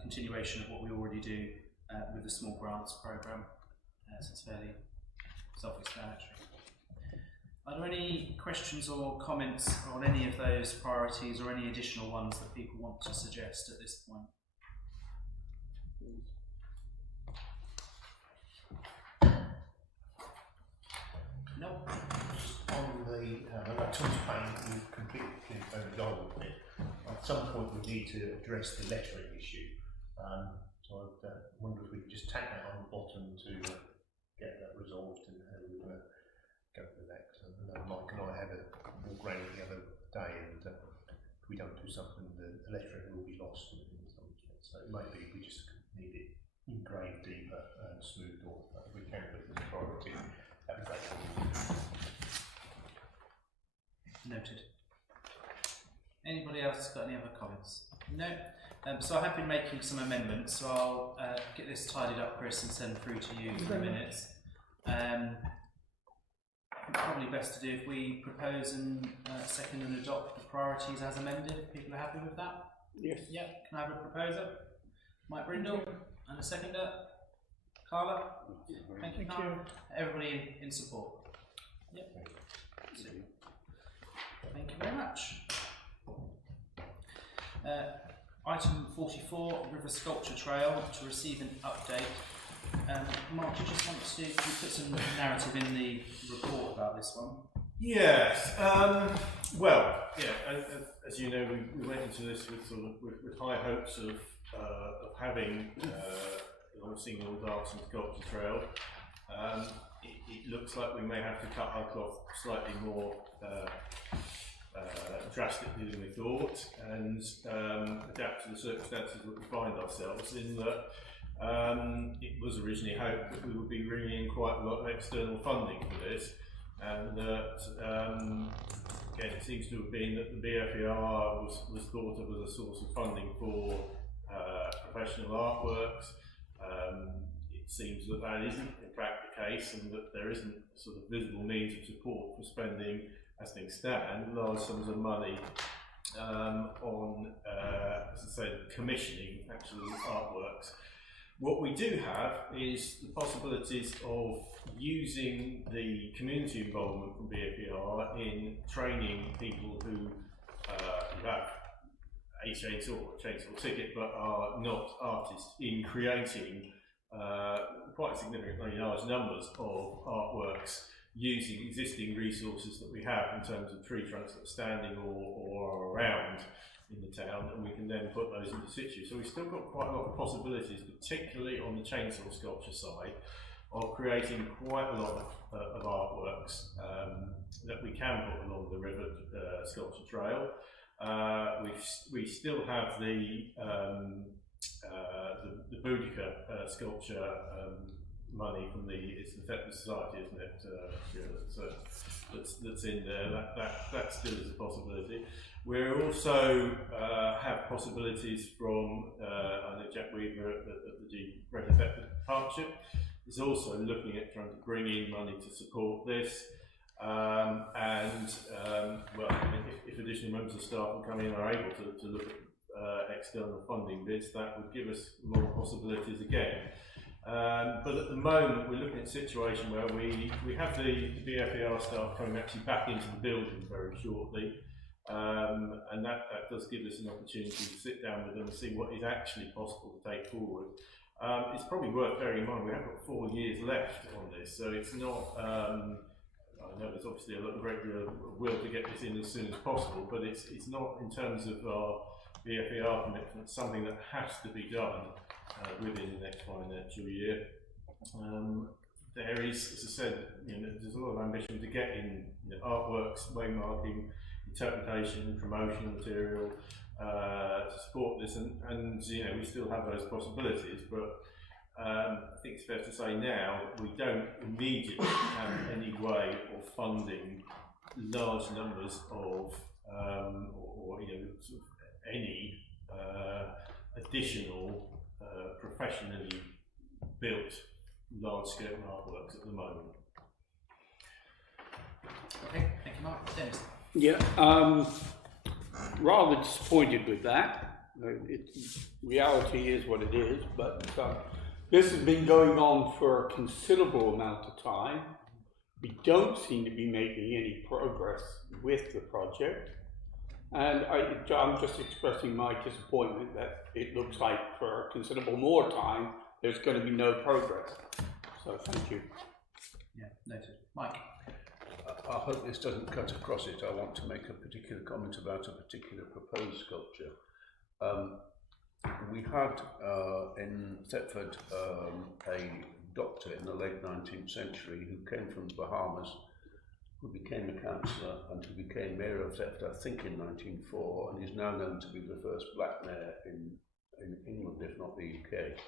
continuation of what we already do with the small grants programme, so it's fairly self-explanatory. Are there any questions or comments on any of those priorities or any additional ones that people want to suggest at this point? No. On the Thomas Payne, we've completely over goal with it. But some point we need to address the lettering issue. So I wonder if we could just tack that on the bottom to get that resolved and how we're going to go with that. So Mike and I had a walk around the other day, and if we don't do something, the lettering will be lost in some respect. So maybe we just need it engraved deeper and smoothed off. If we can put it as a priority, that'd be great. Noted. Anybody else got any other comments? No. So I have been making some amendments, so I'll get this tidied up, Chris, and send through to you in minutes. Probably best to do if we propose and second and adopt the priorities as amended. If people are happy with that? Yes. Yep. Can I have a proposer? Mike Brindle and a seconder. Carla. Thank you, Carla. Everybody in support. Yep. Thank you very much. Item 44, River Sculpture Trail, to receive an update. Mark, do you just want to put some narrative in the report about this one? Yes. Well, yeah. As you know, we went into this with high hopes of having a single arts and sculpture trail. It looks like we may have to cut our cloth slightly more drastically than we thought, and adapt to the circumstances that we find ourselves in. That it was originally hoped that we would be bringing in quite a lot of external funding for this, and that again it seems to have been that the BFER was thought of as a source of funding for professional artworks. It seems that that isn't in fact the case, and that there isn't sort of visible means of support for spending, as things stand, large sums of money on, as I said, commissioning actual artworks. What we do have is the possibilities of using the community involvement from BFER in training people who have a chainsaw ticket but are not artists, in creating quite significantly large numbers of artworks using existing resources that we have in terms of tree trunks that are standing or are around in the town, and we can then put those into situ. So we've still got quite a lot of possibilities, particularly on the chainsaw sculpture side, of creating quite a lot of artworks that we can put along the river sculpture trail. We still have the Boudica sculpture money from it's the Thetford Society, isn't it? That's in there. That still is a possibility. We also have possibilities from I know Jack Weaver at the Greater Thetford Partnership is also looking at trying to bring in money to support this. Well, if additional members of staff will come in are able to look at external funding bids, that would give us more possibilities again. But at the moment, we're looking at a situation where we have the BFER staff coming actually back into the building very shortly, and that does give us an opportunity to sit down with them and see what is actually possible to take forward. It's probably worth bearing in mind we have got 4 years left on this, so it's not. I know there's obviously a great deal of will to get this in as soon as possible, but it's not, in terms of our BFER commitment, something that has to be done within the next financial year. There is, as I said, there's a lot of ambition to get in artworks, waymarking, interpretation, promotional material to support this, and we still have those possibilities, but I think it's fair to say now that we don't immediately have any way of funding large numbers of sort of any additional professionally built large-scale artworks at the moment. Okay, thank you, Mark. Dennis. Yeah, rather disappointed with that. Reality is what it is, but this has been going on for a considerable amount of time. We don't seem to be making any progress with the project. And I'm just expressing my disappointment that it looks like for considerable more time, there's going to be no progress. So thank you. Yeah, noted. Mike? I hope this doesn't cut across it. I want to make a particular comment about a particular proposed sculpture. We had in Thetford a doctor in the late 19th century who came from the Bahamas, who became a councillor and who became mayor of Thetford, I think in 1904, and is now known to be the first black mayor in England, if not the UK.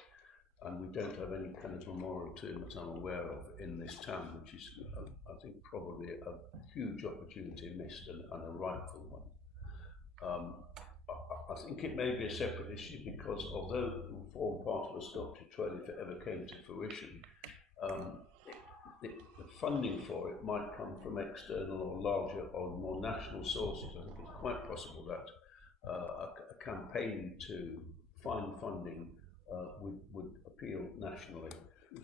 And we don't have any kind of memorial to him that I'm aware of in this town, which is, I think, probably a huge opportunity missed and a rightful one. I think it may be a separate issue because although it will form part of a sculpture trail if it ever came to fruition, the funding for it might come from external or larger or more national sources. I think it's quite possible that a campaign to find funding would appeal nationally.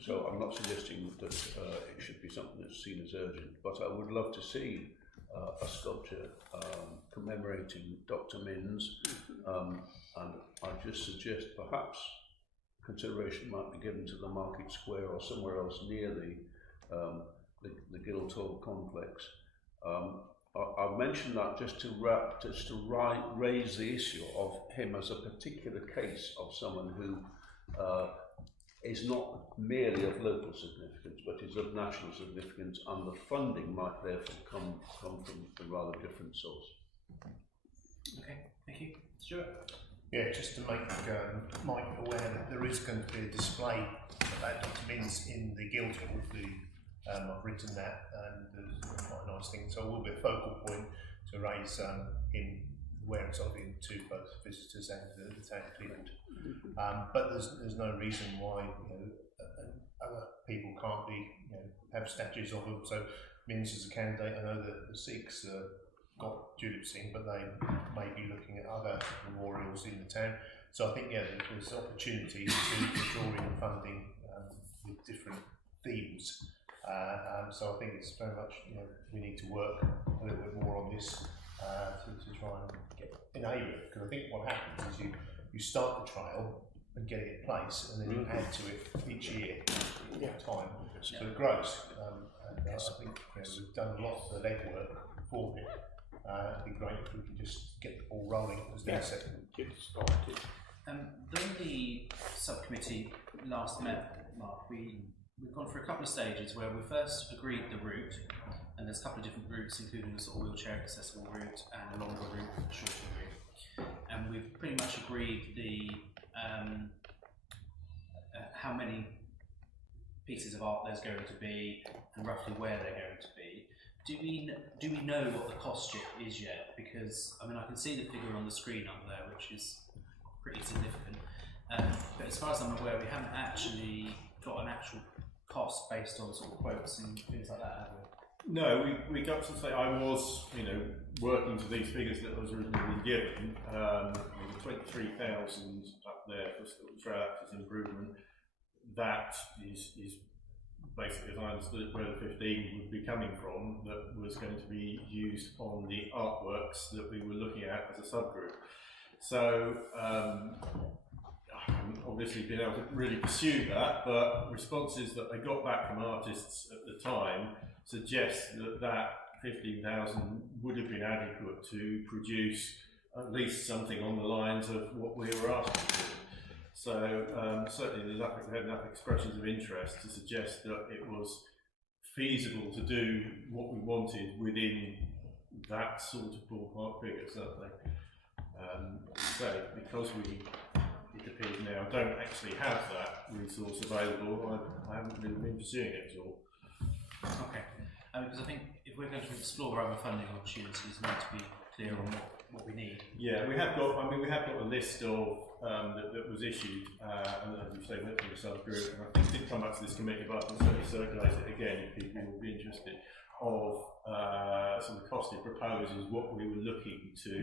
So I'm not suggesting that it should be something that's seen as urgent, but I would love to see a sculpture commemorating Dr. Minns, and I just suggest perhaps consideration might be given to the Market Square or somewhere else near the Guildhall complex. I mentioned that just to raise the issue of him as a particular case of someone who is not merely of local significance, but is of national significance, and the funding might therefore come from a rather different source. Okay, thank you. Stuart? Yeah, just to make Mike aware that there is going to be a display about Dr. Minns in the Guildhall. I've written that, and there's quite a nice thing. So it will be a focal point to raise him, awareness of him to both visitors and the town people. But there's no reason why other people can't be have statues of him. So Minns is a candidate. I know that the Sikhs got Julep Singh, but they may be looking at other memorials in the town. So I think there's opportunity to draw in funding with different themes. So I think it's very much we need to work a little bit more on this to try and enable it, because I think what happens is you start the trial and get it in place, and then you add to it each year time, so it grows. And I think we've done a lot of the legwork for it. It'd be great if we could just get the ball rolling as they said. Get started. During the subcommittee last met, Mark, we've gone through a couple of stages where we first agreed the route, and there's a couple of different routes, including the sort of wheelchair accessible route and a longer route, a shorter route. And we've pretty much agreed the how many pieces of art there's going to be and roughly where they're going to be. Do we know what the cost is yet? Because I mean, I can see the figure on the screen up there, which is pretty significant. But as far as I'm aware, we haven't actually got an actual cost based on sort of quotes and things like that, have we? No, we got to say I was, working to these figures that was originally given. 23,000 up there for trail access improvement. That is basically, as I understood it, where the 15 would be coming from. That was going to be used on the artworks that we were looking at as a subgroup. So I haven't obviously been able to really pursue that, but responses that I got back from artists at the time suggest that 15,000 would have been adequate to produce at least something on the lines of what we were asking for. So certainly we had enough expressions of interest to suggest that it was feasible to do what we wanted within that sort of ballpark figure, certainly. So because it appears now don't actually have that resource available, I haven't really been pursuing it at all. Okay, because I think if we're going to explore other funding opportunities, we need to be clear on what we need. Yeah, we have got. I mean, we have got a list of that was issued, and as you say, went through a subgroup, and I think it did come back to this committee, but I can certainly circulate it again if people would be interested. Of some of the costed proposals, what we were looking to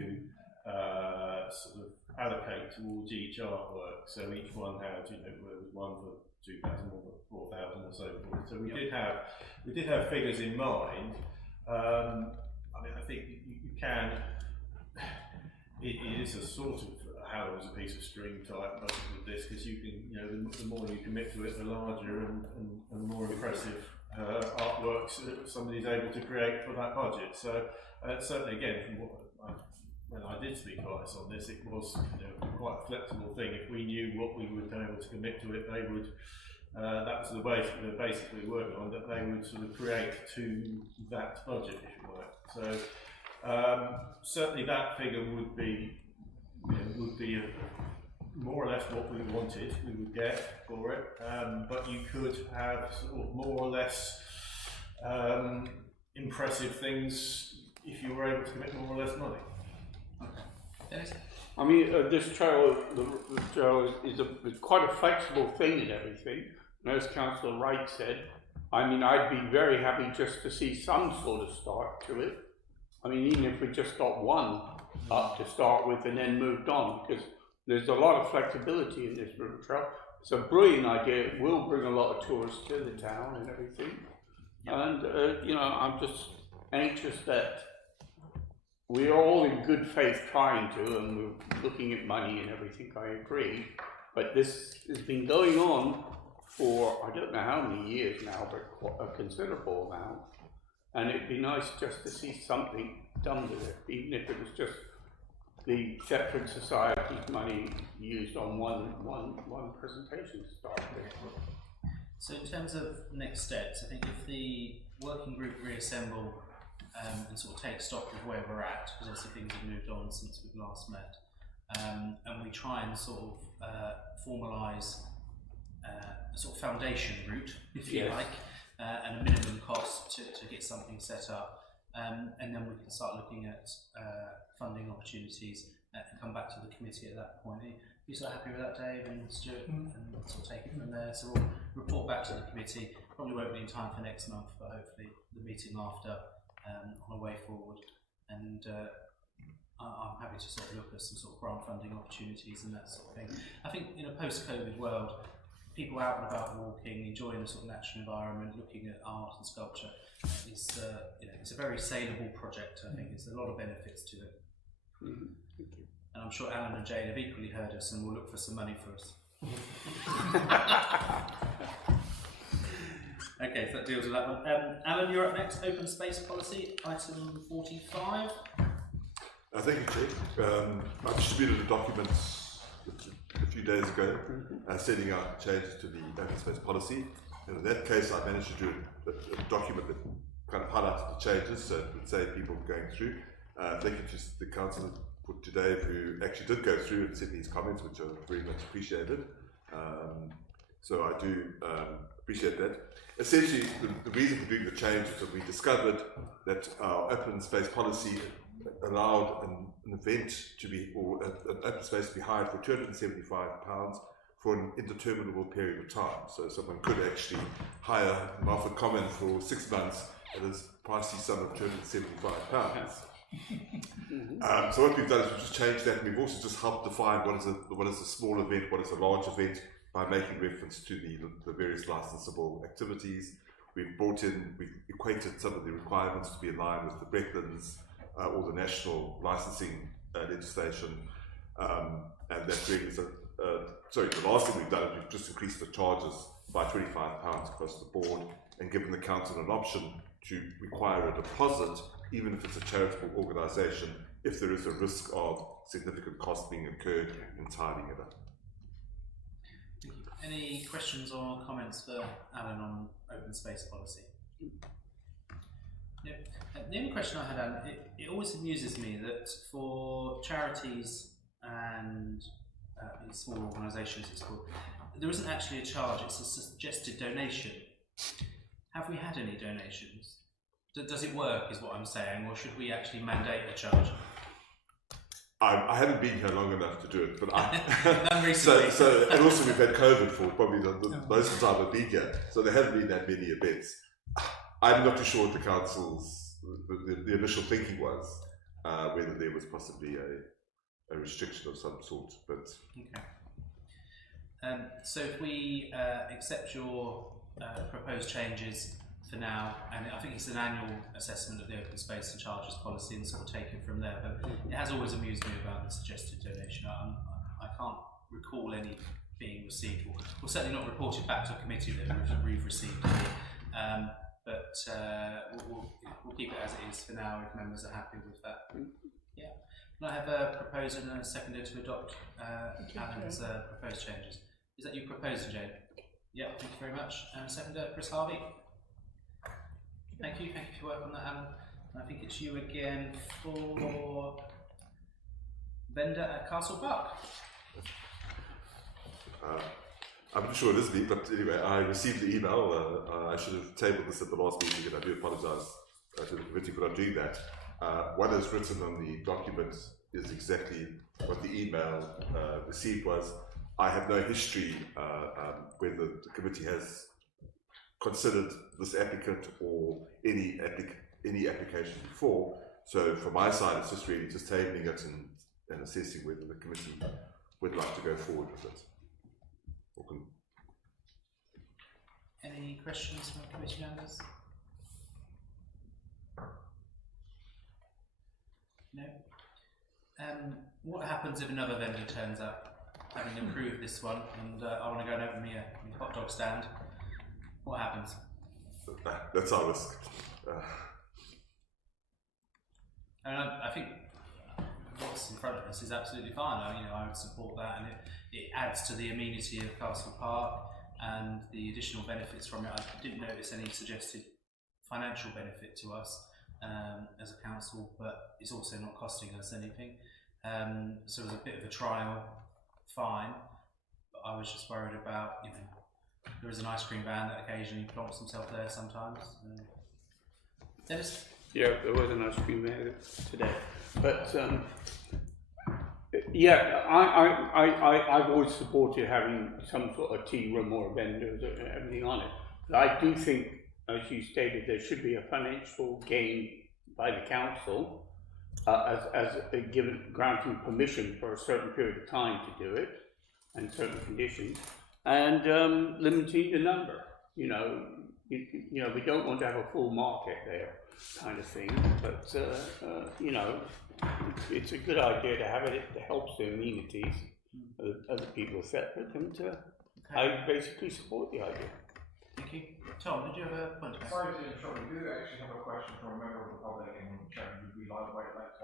sort of allocate towards each artwork. So each one had, there was one for 2,000 or 4,000 or so forth. So we did have figures in mind. I mean, I think you can. It is a sort of how long is a piece of string type budget with this, because you can, the more you commit to it, the larger and more impressive artworks that somebody's able to create for that budget. So certainly, again, from when I did speak to artists on this, it was quite a flexible thing. If we knew what we would be able to commit to it, they would. That was the way they're basically working on, that they would sort of create to that budget, if you like. So certainly that figure would be more or less what we wanted, we would get for it, but you could have sort of more or less impressive things if you were able to commit more or less money. Dennis? I mean, this trail, the trail is quite a flexible thing and everything. And as Councillor Wright said, I mean, I'd be very happy just to see some sort of start to it. I mean, even if we just got one up to start with and then moved on, because there's a lot of flexibility in this river trail. It's a brilliant idea. It will bring a lot of tourists to the town and everything. And, you know, I'm just anxious that we're all in good faith trying to, and we're looking at money and everything, I agree. But this has been going on for, I don't know how many years now, but a considerable amount. And it'd be nice just to see something done with it, even if it was just the Thetford Society's money used on one presentation to start with. So in terms of next steps, I think if the working group reassemble and sort of take stock of where we're at, because obviously things have moved on since we've last met, and we try and sort of formalise a sort of foundation route, if you like, and a minimum cost to get something set up, and then we can start looking at funding opportunities and come back to the committee at that point. Are you sort of happy with that, Dave and Stuart, and sort of take it from there? So we'll report back to the committee. Probably won't be in time for next month, but hopefully the meeting after, on a way forward. And I'm happy to sort of look at some sort of grant funding opportunities and that sort of thing. I think in a post-COVID world, people out and about walking, enjoying the sort of natural environment, looking at art and sculpture, is you know, it's a very saleable project. I think there's a lot of benefits to it. And I'm sure Alan and Jane have equally heard us and will look for some money for us. Okay, so that deals with that one. Alan, you're up next. Open space policy, item 45. Thank you, Chair. I distributed a document a few days ago setting out changes to the open space policy. And in that case, I managed to do a document that kind of highlighted the changes, so it would save people going through. Thank you to the council to Dave, who actually did go through and sent me his comments, which are very much appreciated. So I do appreciate that. Essentially, the reason for doing the change is that we discovered that our open space policy allowed an event to be, or an open space to be hired for £275 for an indeterminable period of time. So someone could actually hire Marford Common for 6 months at a pricey sum of £275. So what we've done is we've just changed that, and we've also just helped define what is a small event, what is a large event, by making reference to the various licensable activities. We've equated some of the requirements to be in line with the Brecklands or the national licensing legislation, and that brings the last thing we've done is we've just increased the charges by £25 across the board, and given the council an option to require a deposit, even if it's a charitable organisation, if there is a risk of significant cost being incurred in tidying it up. Any questions or comments for Alan on open space policy? Yep. The only question I had, Alan, it always amuses me that for charities and small organisations, it's called, there isn't actually a charge, it's a suggested donation. Have we had any donations? Does it work, is what I'm saying, or should we actually mandate a charge? I haven't been here long enough to do it, but None recently. and also we've had COVID for probably most of the time I've been here, so there haven't been that many events. I'm not too sure what the council's the initial thinking was, whether there was possibly a restriction of some sort, but okay. So if we accept your proposed changes for now, and I think it's an annual assessment of the open space and charges policy, and sort of take it from there. But it has always amused me about the suggested donation. I can't recall any being received, or certainly not reported back to a committee that we've received any. but we'll keep it as it is for now if members are happy with that. Yeah. Can I have a proposer and a seconder to adopt Alan's proposed changes? Is that your proposal, Jane? Yeah, thank you very much. And seconder, Chris Harvey. Thank you for your work on that, Alan. And I think it's you again for vendor at Castle Park. I'm not sure it is me, but anyway, I received the email. I should have tabled this at the last meeting, and I do apologise to the committee for not doing that. What is written on the document is exactly what the email received was. I have no history whether the committee has considered this applicant or any application before. So from my side, it's just really just tabling it and assessing whether the committee would like to go forward with it. Any questions from committee members? No. What happens if another vendor turns up, having approved this one, and I want to go and open me a hot dog stand? What happens? That's our risk. And I think what's in front of us is absolutely fine. I would support that, and it adds to the amenity of Castle Park and the additional benefits from it. I didn't notice any suggested financial benefit to us as a council, but it's also not costing us anything. So it was a bit of a trial, fine, but I was just worried about, there is an ice cream van that occasionally plonks himself there sometimes. Dennis? Yeah, there was an ice cream there today, but yeah, I've always supported having some sort of tea room or a vendor and everything on it. But I do think, as you stated, there should be a financial gain by the council as granting permission for a certain period of time to do it and certain conditions, and limiting the number. We don't want to have a full market there, kind of thing. But it's a good idea to have it. It helps the amenities of the people of Thetford, and I basically support the idea. Thank you. Tom, did you have a point? Sorry to interrupt. We do actually have a question from a member of the public in chat. Would we like to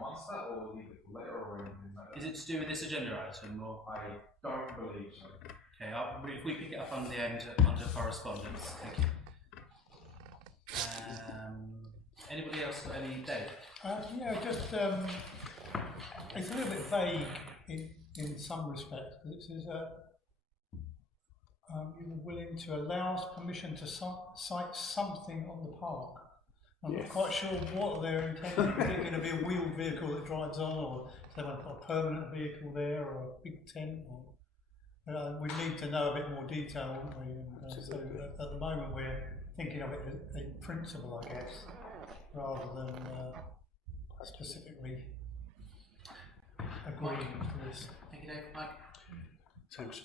answer that, or leave it later, or anything like that? Is it to do with this agenda item, or? I don't believe so. Okay, if we pick it up on the end under correspondence. Thank you. Anybody else got any data? Yeah, just it's a little bit vague in some respects, because it says you were willing to allow us permission to cite something on the park. I'm not quite sure what they're intending. Is it going to be a wheeled vehicle that drives on, or is they want to put a permanent vehicle there, or a big tent? Or we need to know a bit more detail, wouldn't we? And, so at the moment we're thinking of it as a principle, I guess, rather than specifically agreeing to this. Thank you, Dave. Mike? Thanks.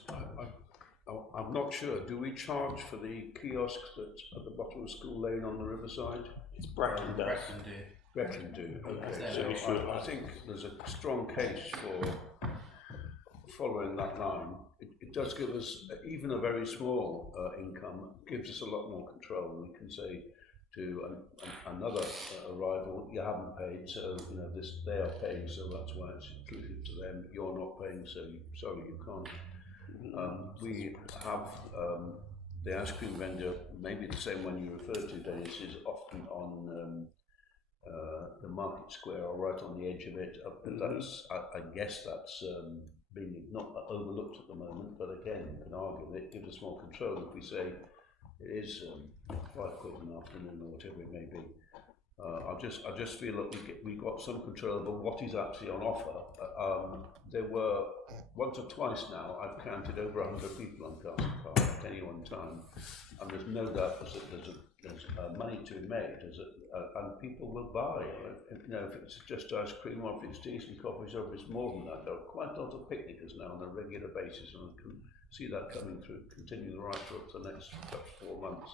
I'm not sure. Do we charge for the kiosks that's at the bottom of School Lane on the riverside? It's Brecon do. Brecon do. Okay. So I think there's a strong case for following that line. It does give us, even a very small income, gives us a lot more control. We can say to another arrival, you haven't paid, so they are paying, so that's why it's included to them. You're not paying, so sorry, you can't. We have the ice cream vendor, maybe the same one you referred to, Dennis, is often on the market square or right on the edge of it. That's, I guess that's being not overlooked at the moment, but again, you can argue that it gives us more control if we say it is £5 in the afternoon or whatever it may be. I just feel that we got some control over what is actually on offer. There were once or twice now I've counted over 100 people on Castle Park at any one time, and there's no doubt there's money to be made, and people will buy. If it's just ice cream or if it's teas and coffees or if it's more than that. There are quite a lot of picnickers now on a regular basis, and I can see that coming through, continuing right through the next 4 months.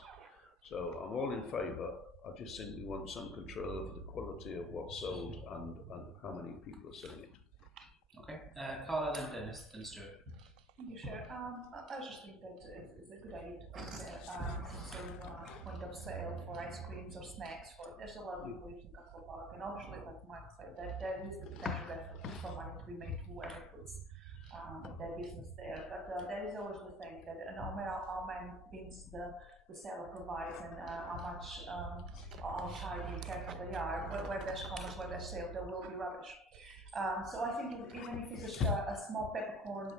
So I'm all in favour. I just think we want some control over the quality of what's sold and how many people are selling it. Okay, Carla, then Dennis, then Stuart. Thank you, Chair. I just think that it's a good idea to put there some sort of point of sale for ice creams or snacks. There's a lot of people in Castle Park, and obviously, like Mike said, there is the potential there for money to be made to whoever puts their business there. But there is always the thing that no matter how many bins the seller provides and how much how tidy and careful they are, where there's commerce, where there's sale, there will be rubbish. So I think even if it's just a small peppercorn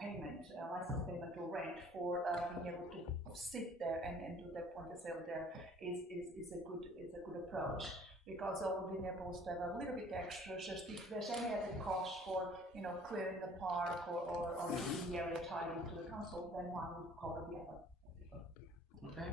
payment, license payment or rent for being able to sit there and do that point of sale there is a good approach, because all being able to have a little bit extra, just if there's any other cost for clearing the park or the area tidying to the council, then one would cover the other. Okay.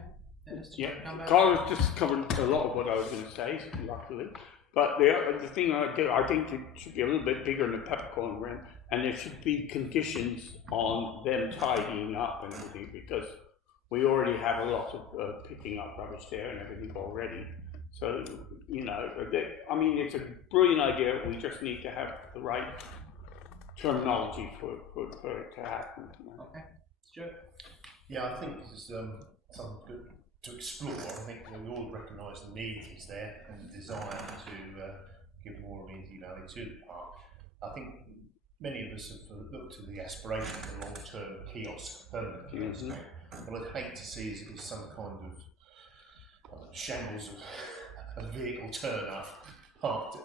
Yeah, Carl just covered a lot of what I was going to say, luckily. But the thing I think it should be a little bit bigger than the peppercorn rent, and there should be conditions on them tidying up and everything, because we already have a lot of picking up rubbish there and everything already. So, I mean, it's a brilliant idea. We just need to have the right terminology for it to happen. Okay, Stuart? Yeah, I think this is something good to explore. I think we all recognise the need is there and the desire to give more amenity value to the park. I think many of us have looked at the aspiration of the long-term kiosk, permanent kiosk. What I'd hate to see is some kind of shambles of a vehicle turn up, parked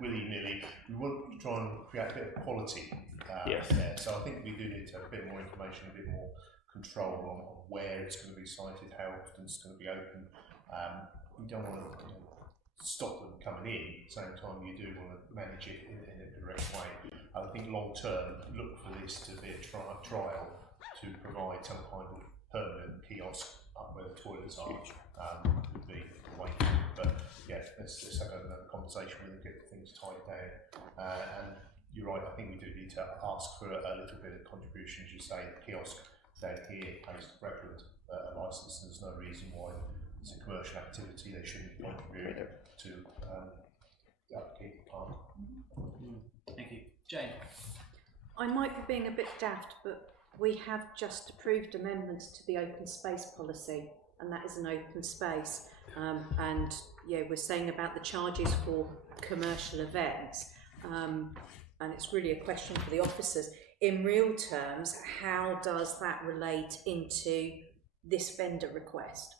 willy-nilly. We want to try and create a bit of quality there. So I think we do need to have a bit more information, a bit more control on where it's going to be sited, how often it's going to be open. We don't want to stop them coming in. At the same time, you do want to manage it in a direct way. I think long term, look for this to be a trial to provide some kind of permanent kiosk up where the toilets are. Would be the way to do it. But yeah, let's have another conversation with them, get things tied down. And you're right, I think we do need to ask for a little bit of contribution. As you say, the kiosk down here pays regular licence, and there's no reason why it's a commercial activity they shouldn't contribute to the upkeep of the park. Thank you. Jane? I might be being a bit daft, but we have just approved amendments to the open space policy, and that is an open space. And yeah, we're saying about the charges for commercial events, and it's really a question for the officers. In real terms, how does that relate into this vendor request?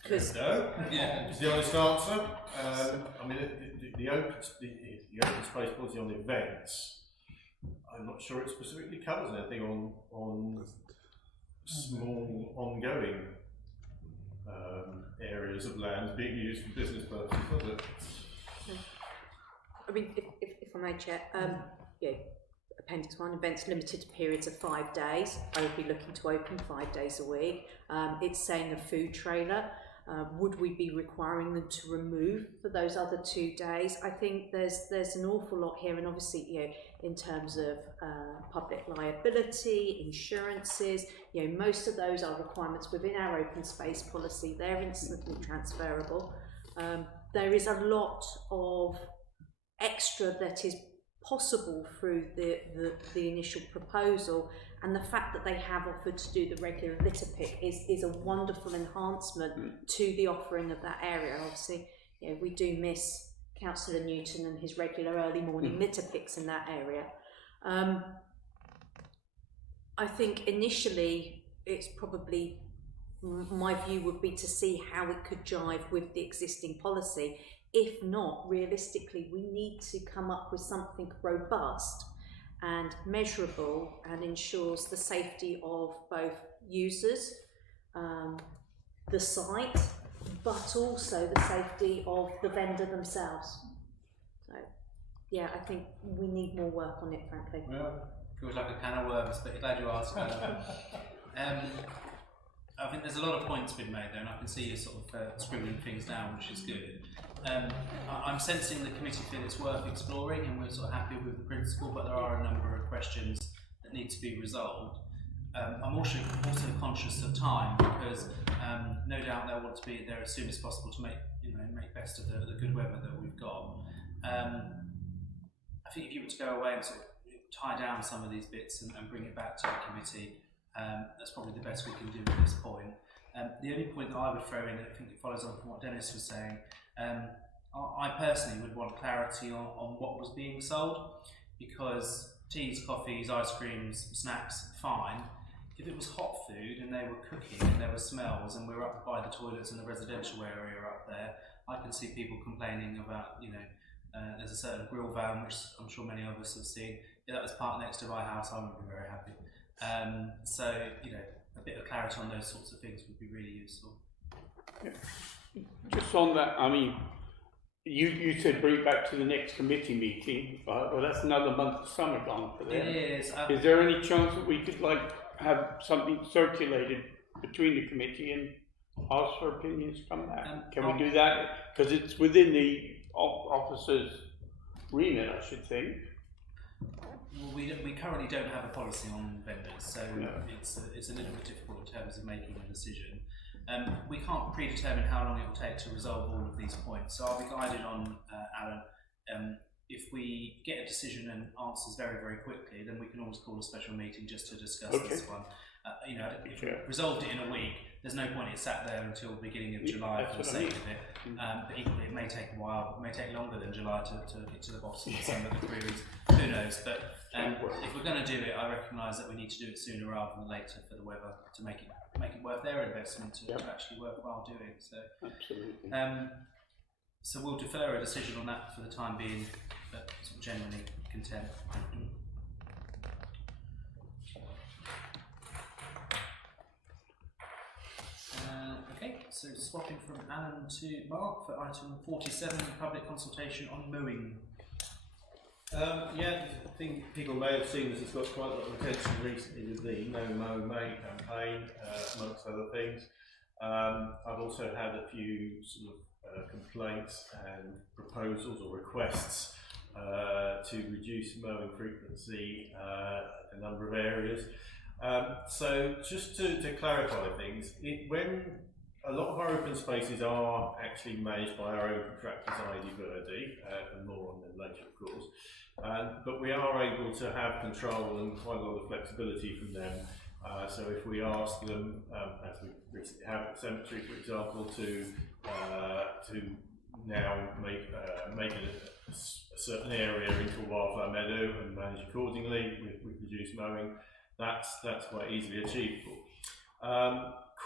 Because no, is the honest answer. I mean, the open space policy on events, I'm not sure it specifically covers anything on small ongoing areas of land being used for business purposes, does it? I mean, if I may, Chair, Appendix 1, events limited to periods of 5 days. I would be looking to open 5 days a week. It's saying a food trailer. Would we be requiring them to remove for those other 2 days? I think there's an awful lot here, and obviously, in terms of public liability, insurances, most of those are requirements within our open space policy. They're instantly transferable. There is a lot of extra that is possible through the initial proposal, and the fact that they have offered to do the regular litter pick is a wonderful enhancement to the offering of that area. Obviously, we do miss Councillor Newton and his regular early morning litter picks in that area. I think initially it's probably, my view would be to see how it could jive with the existing policy. If not, realistically, we need to come up with something robust and measurable and ensures the safety of both users, the site, but also the safety of the vendor themselves. So, yeah, I think we need more work on it, frankly. Well, feels like a can of worms, but glad you asked. I think there's a lot of points been made there, and I can see you sort of scribbling things down, which is good. I'm sensing the committee feel it's worth exploring, and we're sort of happy with the principle, but there are a number of questions that need to be resolved. I'm also conscious of time, because no doubt they'll want to be there as soon as possible to make make best of the good weather that we've got. I think if you were to go away and sort of tie down some of these bits and bring it back to the committee, that's probably the best we can do at this point. The only point that I would throw in, I think it follows on from what Dennis was saying, I personally would want clarity on what was being sold, because teas, coffees, ice creams, snacks, fine. If it was hot food and they were cooking and there were smells and we're up by the toilets in the residential area up there, I can see people complaining about, there's a certain grill van, which I'm sure many of us have seen. If that was parked next to my house, I wouldn't be very happy. So, a bit of clarity on those sorts of things would be really useful. Yeah. Just on that, I mean, you said bring it back to the next committee meeting, well that's another month of summer gone for them. It is. Is there any chance that we could have something circulated between the committee and ask for opinions come back? Can we do that? Because it's within the officer's remit, I should think. Well, we currently don't have a policy on vendors, so it's a little bit difficult in terms of making a decision. We can't predetermine how long it will take to resolve all of these points, so I'll be guided on, Alan. If we get a decision and answers very, very quickly, then we can always call a special meeting just to discuss this one. If we resolved it in a week, there's no point it sat there until the beginning of July for the sake of it. But equally, it may take a while, it may take longer than July to get to the bottom of some of the queries. Who knows? But if we're going to do it, I recognise that we need to do it sooner rather than later for the weather, to make it worth their investment, to actually worthwhile doing. So, absolutely. So we'll defer a decision on that for the time being, but sort of generally content. Okay, so swapping from Alan to Mark for item 47, public consultation on mowing. I think people may have seen this has got quite a lot of attention recently with the No Mow May campaign, amongst other things. I've also had a few sort of complaints and proposals or requests to reduce mowing frequency in a number of areas. So just to clarify things, when a lot of our open spaces are actually managed by our own contractors, ID Verdi, and more on them later of course, but we are able to have control and quite a lot of flexibility from them. So if we ask them, as we recently have at the cemetery for example, to now make a certain area into a wildflower meadow and manage accordingly with reduced mowing, that's quite easily achievable.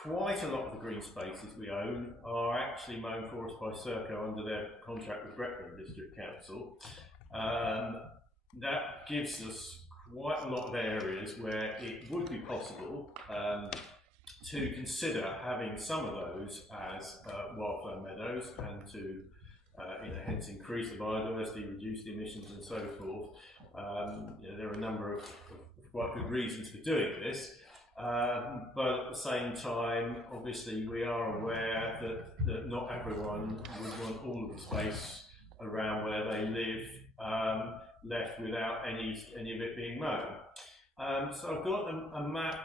Quite a lot of the green spaces we own are actually mown for us by Serco under their contract with Brecon District Council. That gives us quite a lot of areas where it would be possible to consider having some of those as wildflower meadows and to hence increase the biodiversity, reduce the emissions and so forth. There are a number of quite good reasons for doing this. But at the same time, obviously, we are aware that not everyone would want all of the space around where they live left without any of it being mown. So I've got a map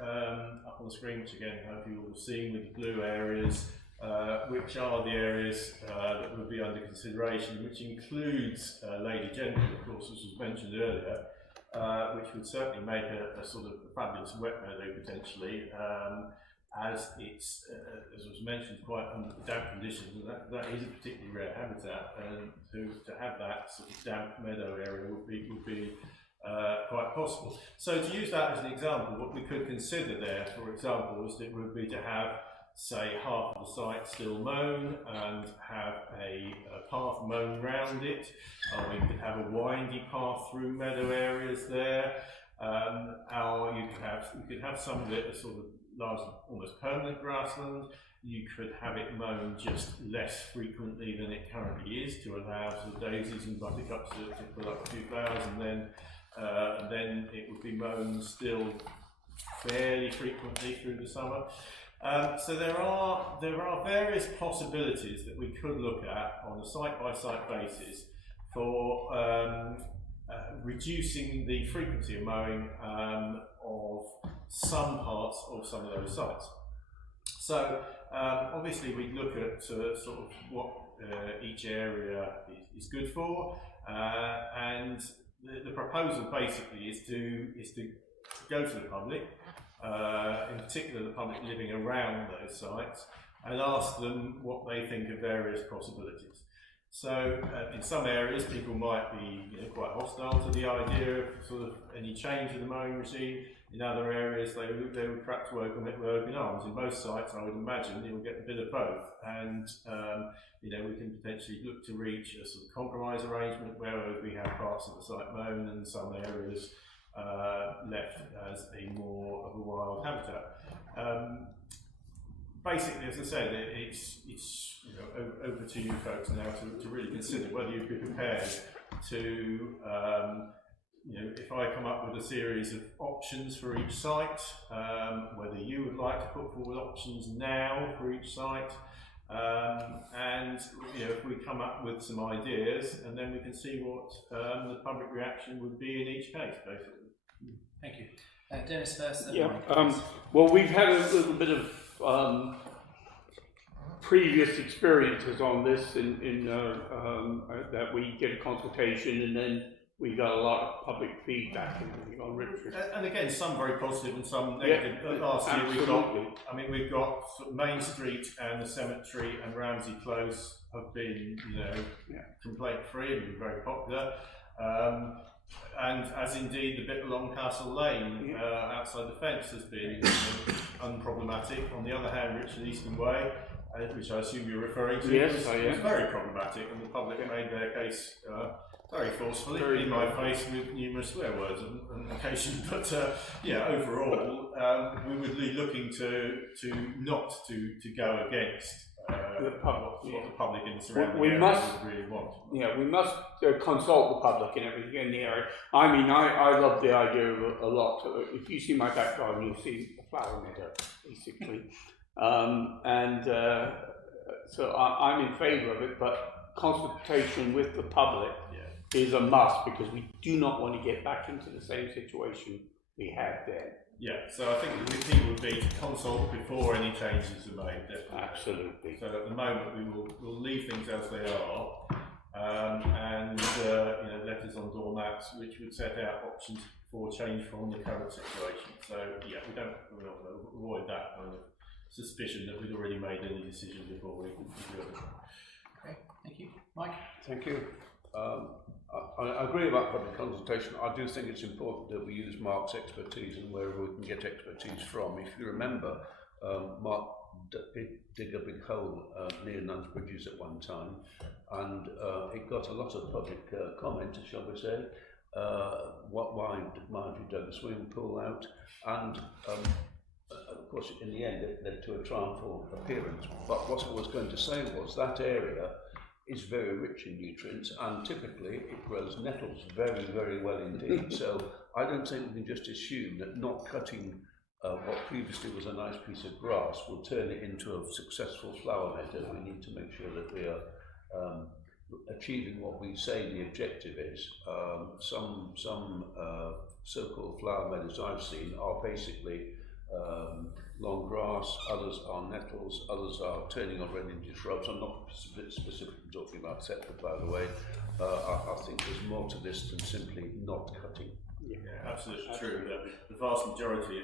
up on the screen, which again, I hope you all have seen, with the blue areas, which are the areas that would be under consideration, which includes Lady Gentle, of course, as was mentioned earlier. Which would certainly make a sort of fabulous wet meadow potentially, as it's, as was mentioned, quite under damp conditions, and that is a particularly rare habitat, and to have that sort of damp meadow area would be quite possible. So to use that as an example, what we could consider there, for example, is that it would be to have, say, half of the site still mown and have a path mown round it. We could have a windy path through meadow areas there. Or you could have some of it as sort of large, almost permanent grassland. You could have it mown just less frequently than it currently is to allow sort of daisies and buttercups to pull up a few flowers, and then it would be mown still fairly frequently through the summer. So there are various possibilities that we could look at on a site-by-site basis for reducing the frequency of mowing of some parts of some of those sites. So obviously we look at sort of what each area is good for, and the proposal basically is to go to the public, in particular the public living around those sites, and ask them what they think of various possibilities. So in some areas people might be quite hostile to the idea of sort of any change in the mowing regime. In other areas they would perhaps welcome it with open arms. In most sites I would imagine you'll get a bit of both, and we can potentially look to reach a sort of compromise arrangement where we have parts of the site mown and some areas left as a more of a wild habitat. Basically, as I said, it's over to you folks now to really consider whether you'd be prepared to, if I come up with a series of options for each site, whether you would like to put forward options now for each site, and if we come up with some ideas, and then we can see what the public reaction would be in each case, basically. Thank you. Dennis first. Yeah. Well, we've had a little bit of previous experiences on this in that we get a consultation and then we got a lot of public feedback and everything on Richard. And again, some very positive and some negative. Yeah, Last year we've got sort of Main Street and the Cemetery and Ramsey Close have been complaint free and been very popular. And as indeed the bit along Castle Lane outside the fence has been unproblematic. On the other hand, Richard Easton Way, which I assume you're referring to, was very problematic, and the public made their case very forcefully in my face with numerous swear words on occasion. But overall, we would be looking to not to go against what the public in the surrounding area would really want. Yeah, we must consult the public and everything in the area. I mean, I love the idea a lot. If you see my back garden, you'll see a flower meadow, basically. So I'm in favour of it, but consultation with the public is a must, because we do not want to get back into the same situation we had then. Yeah, so I think the key would be to consult before any changes are made. Definitely. Absolutely. So at the moment we'll leave things as they are, and letters on doormats which would set out options for change from the current situation. So we don't avoid that kind of suspicion that we'd already made any decision before we do it. Okay, thank you. Mike? Thank you. I agree about public consultation. I do think it's important that we use Mark's expertise and wherever we can get expertise from. If you remember, Mark did a big hole near Nuns Bridges at one time, and it got a lot of public comment, shall we say. Why did you dug a swimming pool out? And of course, in the end, it led to a triumphal appearance. But what I was going to say was that area is very rich in nutrients, and typically it grows nettles very, very well indeed. So I don't think we can just assume that not cutting what previously was a nice piece of grass will turn it into a successful flower meadow. We need to make sure that we are achieving what we say the objective is. Some so-called flower meadows I've seen are basically long grass, others are nettles, others are turning already into shrubs. I'm not specifically talking about Thetford, by the way. I think there's more to this than simply not cutting. Yeah, absolutely true. The vast majority,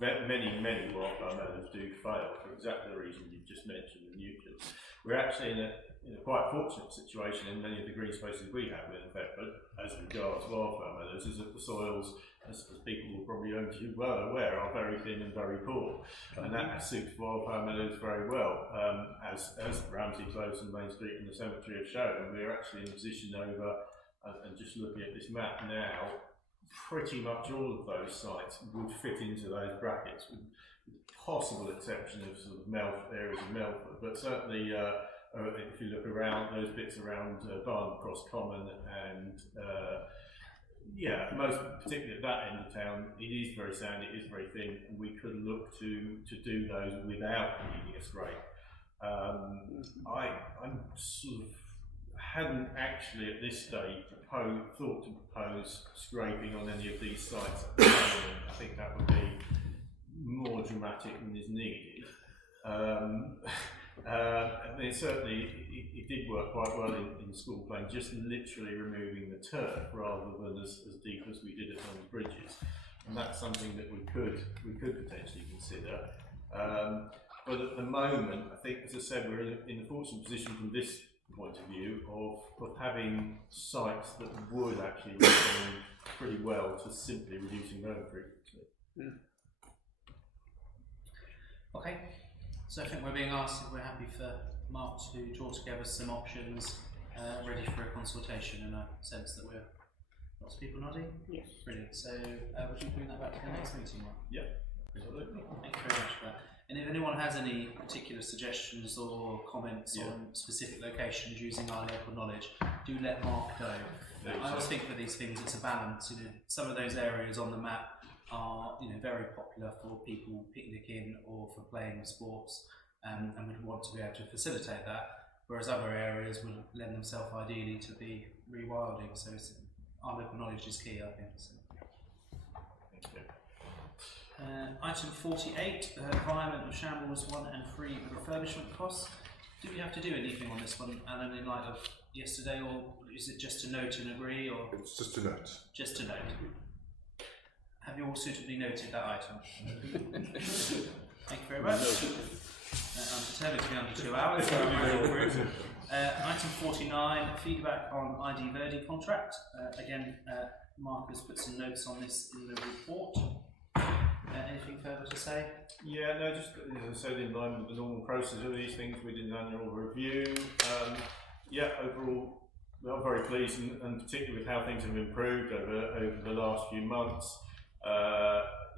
many wildflower meadows do fail for exactly the reason you've just mentioned, the nutrients. We're actually in a quite fortunate situation in many of the green spaces we have in Thetford, as regards wildflower meadows, is that the soils, as people will probably be well aware, are very thin and very poor, and that suits wildflower meadows very well, as Ramsey Close and Main Street and the Cemetery have shown. We're actually in a position over, and just looking at this map now, pretty much all of those sites would fit into those brackets, with possible exception of sort of areas of Melford, but certainly if you look around those bits around Barn Cross Common and most particularly at that end of town, it is very sandy, it is very thin, and we could look to do those without needing a scrape. I'm sort of hadn't actually at this stage thought to propose scraping on any of these sites at the moment. I think that would be more dramatic than is needed. I mean, certainly it did work quite well in school playing, just literally removing the turf rather than as deep as we did at those bridges, and that's something that we could potentially consider. But at the moment, I think, as I said, we're in the fortunate position from this point of view of having sites that would actually respond pretty well to simply reducing road frequency. Yeah. Okay, so I think we're being asked if we're happy for Mark to draw together some options ready for a consultation, in a sense that we're lots of people nodding. Yes. Brilliant. So would you bring that back to the next meeting, Mark? Yeah, absolutely. Thank you very much for that. And if anyone has any particular suggestions or comments on specific locations using our local knowledge, do let Mark know. I always think for these things it's a balance. You know, some of those areas on the map are, you know, very popular for people picnicking or for playing sports, and we'd want to be able to facilitate that. Whereas other areas would lend themselves ideally to be rewilding. So our local knowledge is key, I think. So. Thank you. Item 48, environment of shambles 1 and 3 refurbishment costs. Do we have to do anything on this one, Alan, in light of yesterday, or is it just to note and agree? Or it's just a note. Just to note. Have you all suitably noted that item? Thank you very much. I'm determined to be under 2 hours. So item 49, feedback on ID Verdi contract. Again, Mark has put some notes on this in the report. Anything further to say? Yeah, no, just as I said, in line with the normal process of these things, we did an annual review. Yeah, overall, we are very pleased, and particularly with how things have improved over the last few months.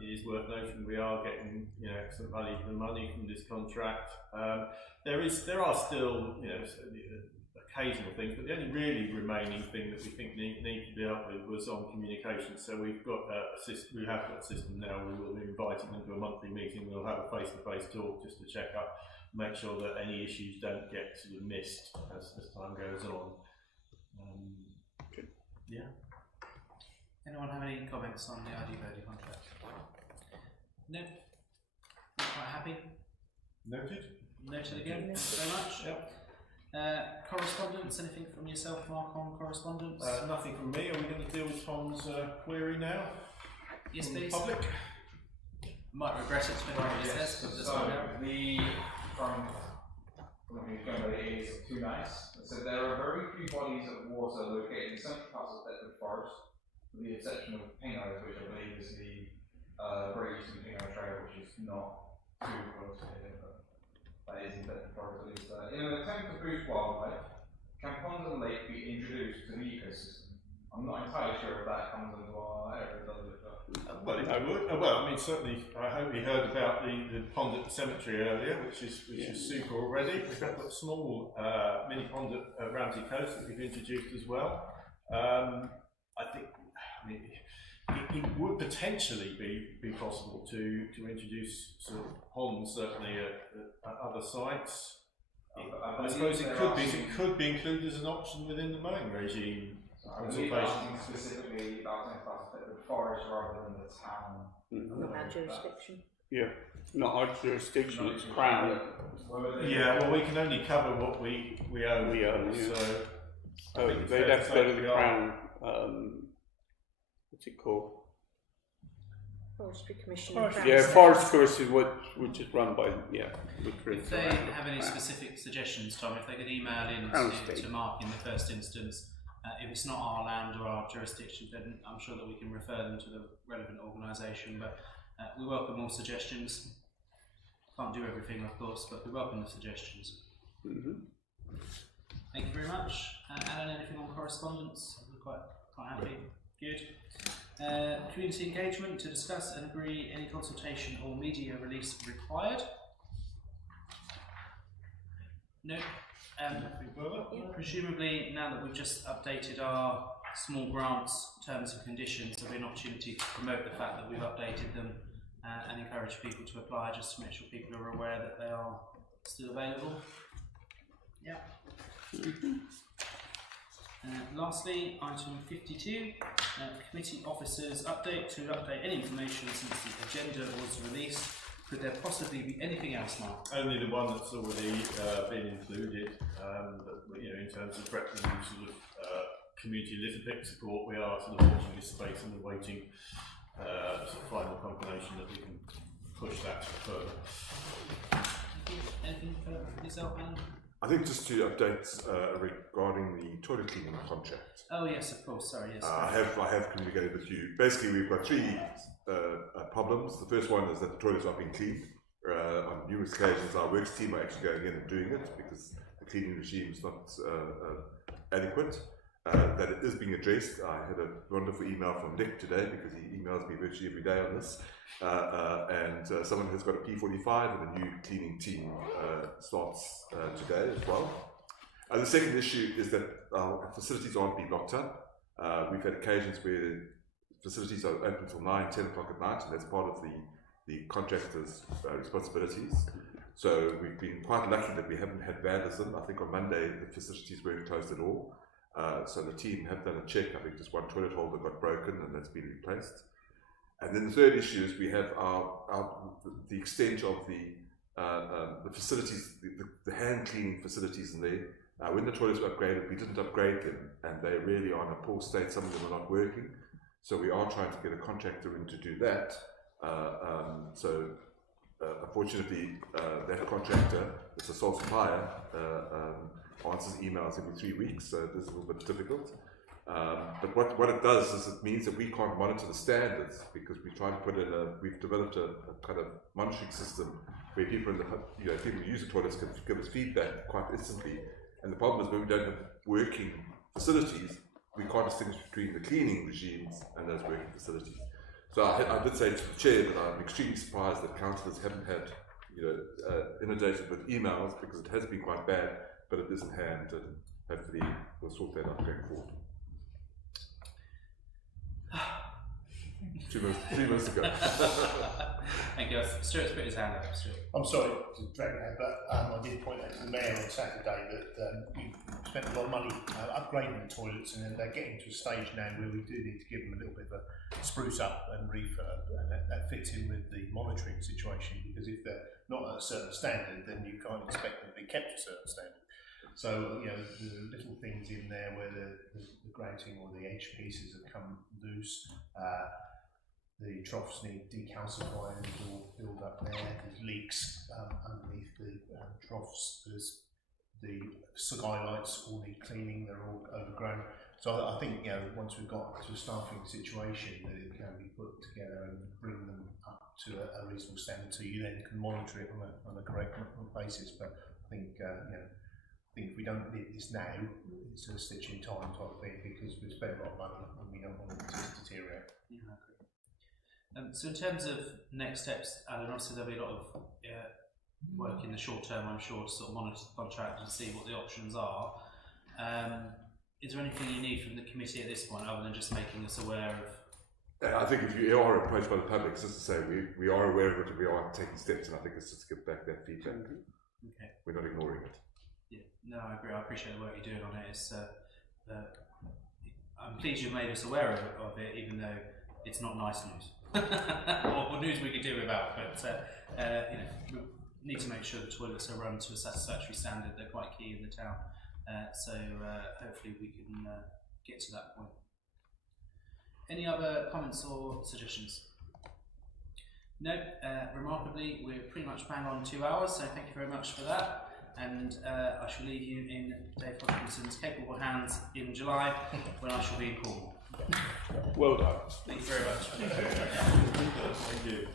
It is worth noting we are getting, you know, excellent value for the money from this contract. There are still, you know, occasional things, but the only really remaining thing that we think need to be dealt with was on communication. So we have got a system now. We will be inviting them to a monthly meeting. We'll have a face-to-face talk just to check up, make sure that any issues don't get sort of missed as time goes on. Yeah. Anyone have any comments on the ID Verdi contract? No? Not quite happy? Noted. Noted again. Thank you very much. Yep. Correspondence, anything from yourself, Mark, on correspondence? Nothing from me. Are we going to deal with Tom's query now? Yes, from please. The public? Might regret it depending on what it says, but so the current is too nice. So there are very few bodies of water located in central parts of Thetford Forest, with the exception of Pinot, which I believe is the Great Eastern Pinot Trail, which is not too close to here, but that is in Thetford Forest at least. In an attempt to boost wildlife, can ponds and lake be introduced to the ecosystem? I'm not entirely sure if that comes into our area, does it? Well, if I would. Well, I mean, certainly, I hope you heard about the pond at the cemetery earlier, which is super already. We've got a small mini pond at Ramsey Coast that we've introduced as well. I think, I mean, it would potentially be possible to introduce sort of ponds certainly at other sites. I suppose it could be included as an option within the mowing regime. I believe asking specifically about the forest rather than the town. Not our jurisdiction. Yeah, not our jurisdiction, it's Crown. Yeah, well, we can only cover what we own. We own, yeah. So they'd have to go to the Crown, what's it called? Forestry Commission. Yeah, Forestry is which is run by, If they have any specific suggestions, Tom, if they could email in to Mark in the first instance, if it's not our land or our jurisdiction, then I'm sure that we can refer them to the relevant organisation, but we welcome all suggestions. Can't do everything, of course, but we welcome the suggestions. Thank you very much. Alan, anything on correspondence? We're quite happy. Good. Community engagement to discuss and agree any consultation or media release required. No. Presumably, now that we've just updated our small grants terms and conditions, there'll be an opportunity to promote the fact that we've updated them and encourage people to apply, just to make sure people are aware that they are still available. Yeah. Lastly, item 52, committee officers update to update any information since the agenda was released. Could there possibly be anything else, Mark? Only the one that's already been included, but you know, in terms of breadth and sort of community litter pick support, we are sort of watching this space and awaiting sort of final confirmation that we can push that further. Anything further from yourself, Alan? I think just to update regarding the toilet cleaning contract. Oh yes, of course. Sorry, yes. I have communicated with you. Basically, we've got three problems. The first one is that the toilets are being cleaned. On numerous occasions, our works team are actually going in and doing it because the cleaning regime is not adequate. That it is being addressed. I had a wonderful email from Nick today because he emails me virtually every day on this. And someone has got a P45 and a new cleaning team starts today as well. The second issue is that our facilities aren't being locked up. We've had occasions where facilities are open till 9, 10 o'clock at night, and that's part of the contractor's responsibilities. So we've been quite lucky that we haven't had vandalism. I think on Monday the facilities weren't closed at all. So the team have done a check. I think just one toilet holder got broken and that's been replaced. And then the third issue is we have the extent of the facilities, the hand cleaning facilities in there. When the toilets were upgraded, we didn't upgrade them, and they really are in a poor state. Some of them are not working, so we are trying to get a contractor in to do that. Unfortunately, that contractor, it's a sole supplier, answers emails every 3 weeks, so this is a little bit difficult. But what it does is it means that we can't monitor the standards because we try and put in we've developed a kind of monitoring system where people people who use the toilets can give us feedback quite instantly. And the problem is when we don't have working facilities, we can't distinguish between the cleaning regimes and those working facilities. So I did say to the chair that I'm extremely surprised that councillors haven't had inundated with emails because it has been quite bad, but it is in hand and hopefully we'll sort that out going forward. 3 months ago. Thank you. Stuart's put his hand up. Stuart. I'm sorry to drag that, but I did point out to the Mayor on Saturday that we spent a lot of money upgrading the toilets, and they're getting to a stage now where we do need to give them a little bit of a spruce up and refurb, and that fits in with the monitoring situation, because if they're not at a certain standard, then you can't expect them to be kept to a certain standard. So, you know, the little things in there where the grouting or the edge pieces have come loose, the troughs need decalcifying, it's all filled up there, there's leaks underneath the troughs, there's the skylights all need cleaning, they're all overgrown. So I think, you know, once we've got to a staffing situation, that it can be put together and bring them up to a reasonable standard, so you then can monitor it on a correct basis. But I think, you know, I think if we don't need this now, it's a stitch in time type thing, because we've spent a lot of money and we don't want it to deteriorate. Yeah, I agree. So in terms of next steps, Alan, obviously there'll be a lot of work in the short term, I'm sure, to sort of monitor the contract and see what the options are. Is there anything you need from the committee at this point, other than just making us aware of? I think if you are approached by the public, just to say we are aware of it and we are taking steps, and I think it's just to get back that feedback. Okay. We're not ignoring it. Yeah, no, I agree. I appreciate the work you're doing on it. It's, I'm pleased you've made us aware of it, even though it's not nice news. or news we could do without, but you know, we need to make sure the toilets are run to a satisfactory standard. They're quite key in the town, so hopefully we can get to that point. Any other comments or suggestions? No, remarkably we're pretty much bang on 2 hours, so thank you very much for that, and I shall leave you in Dave Hodgkinson's capable hands in July when I shall be in Cornwall. Well done. Thank you very much. Thank you.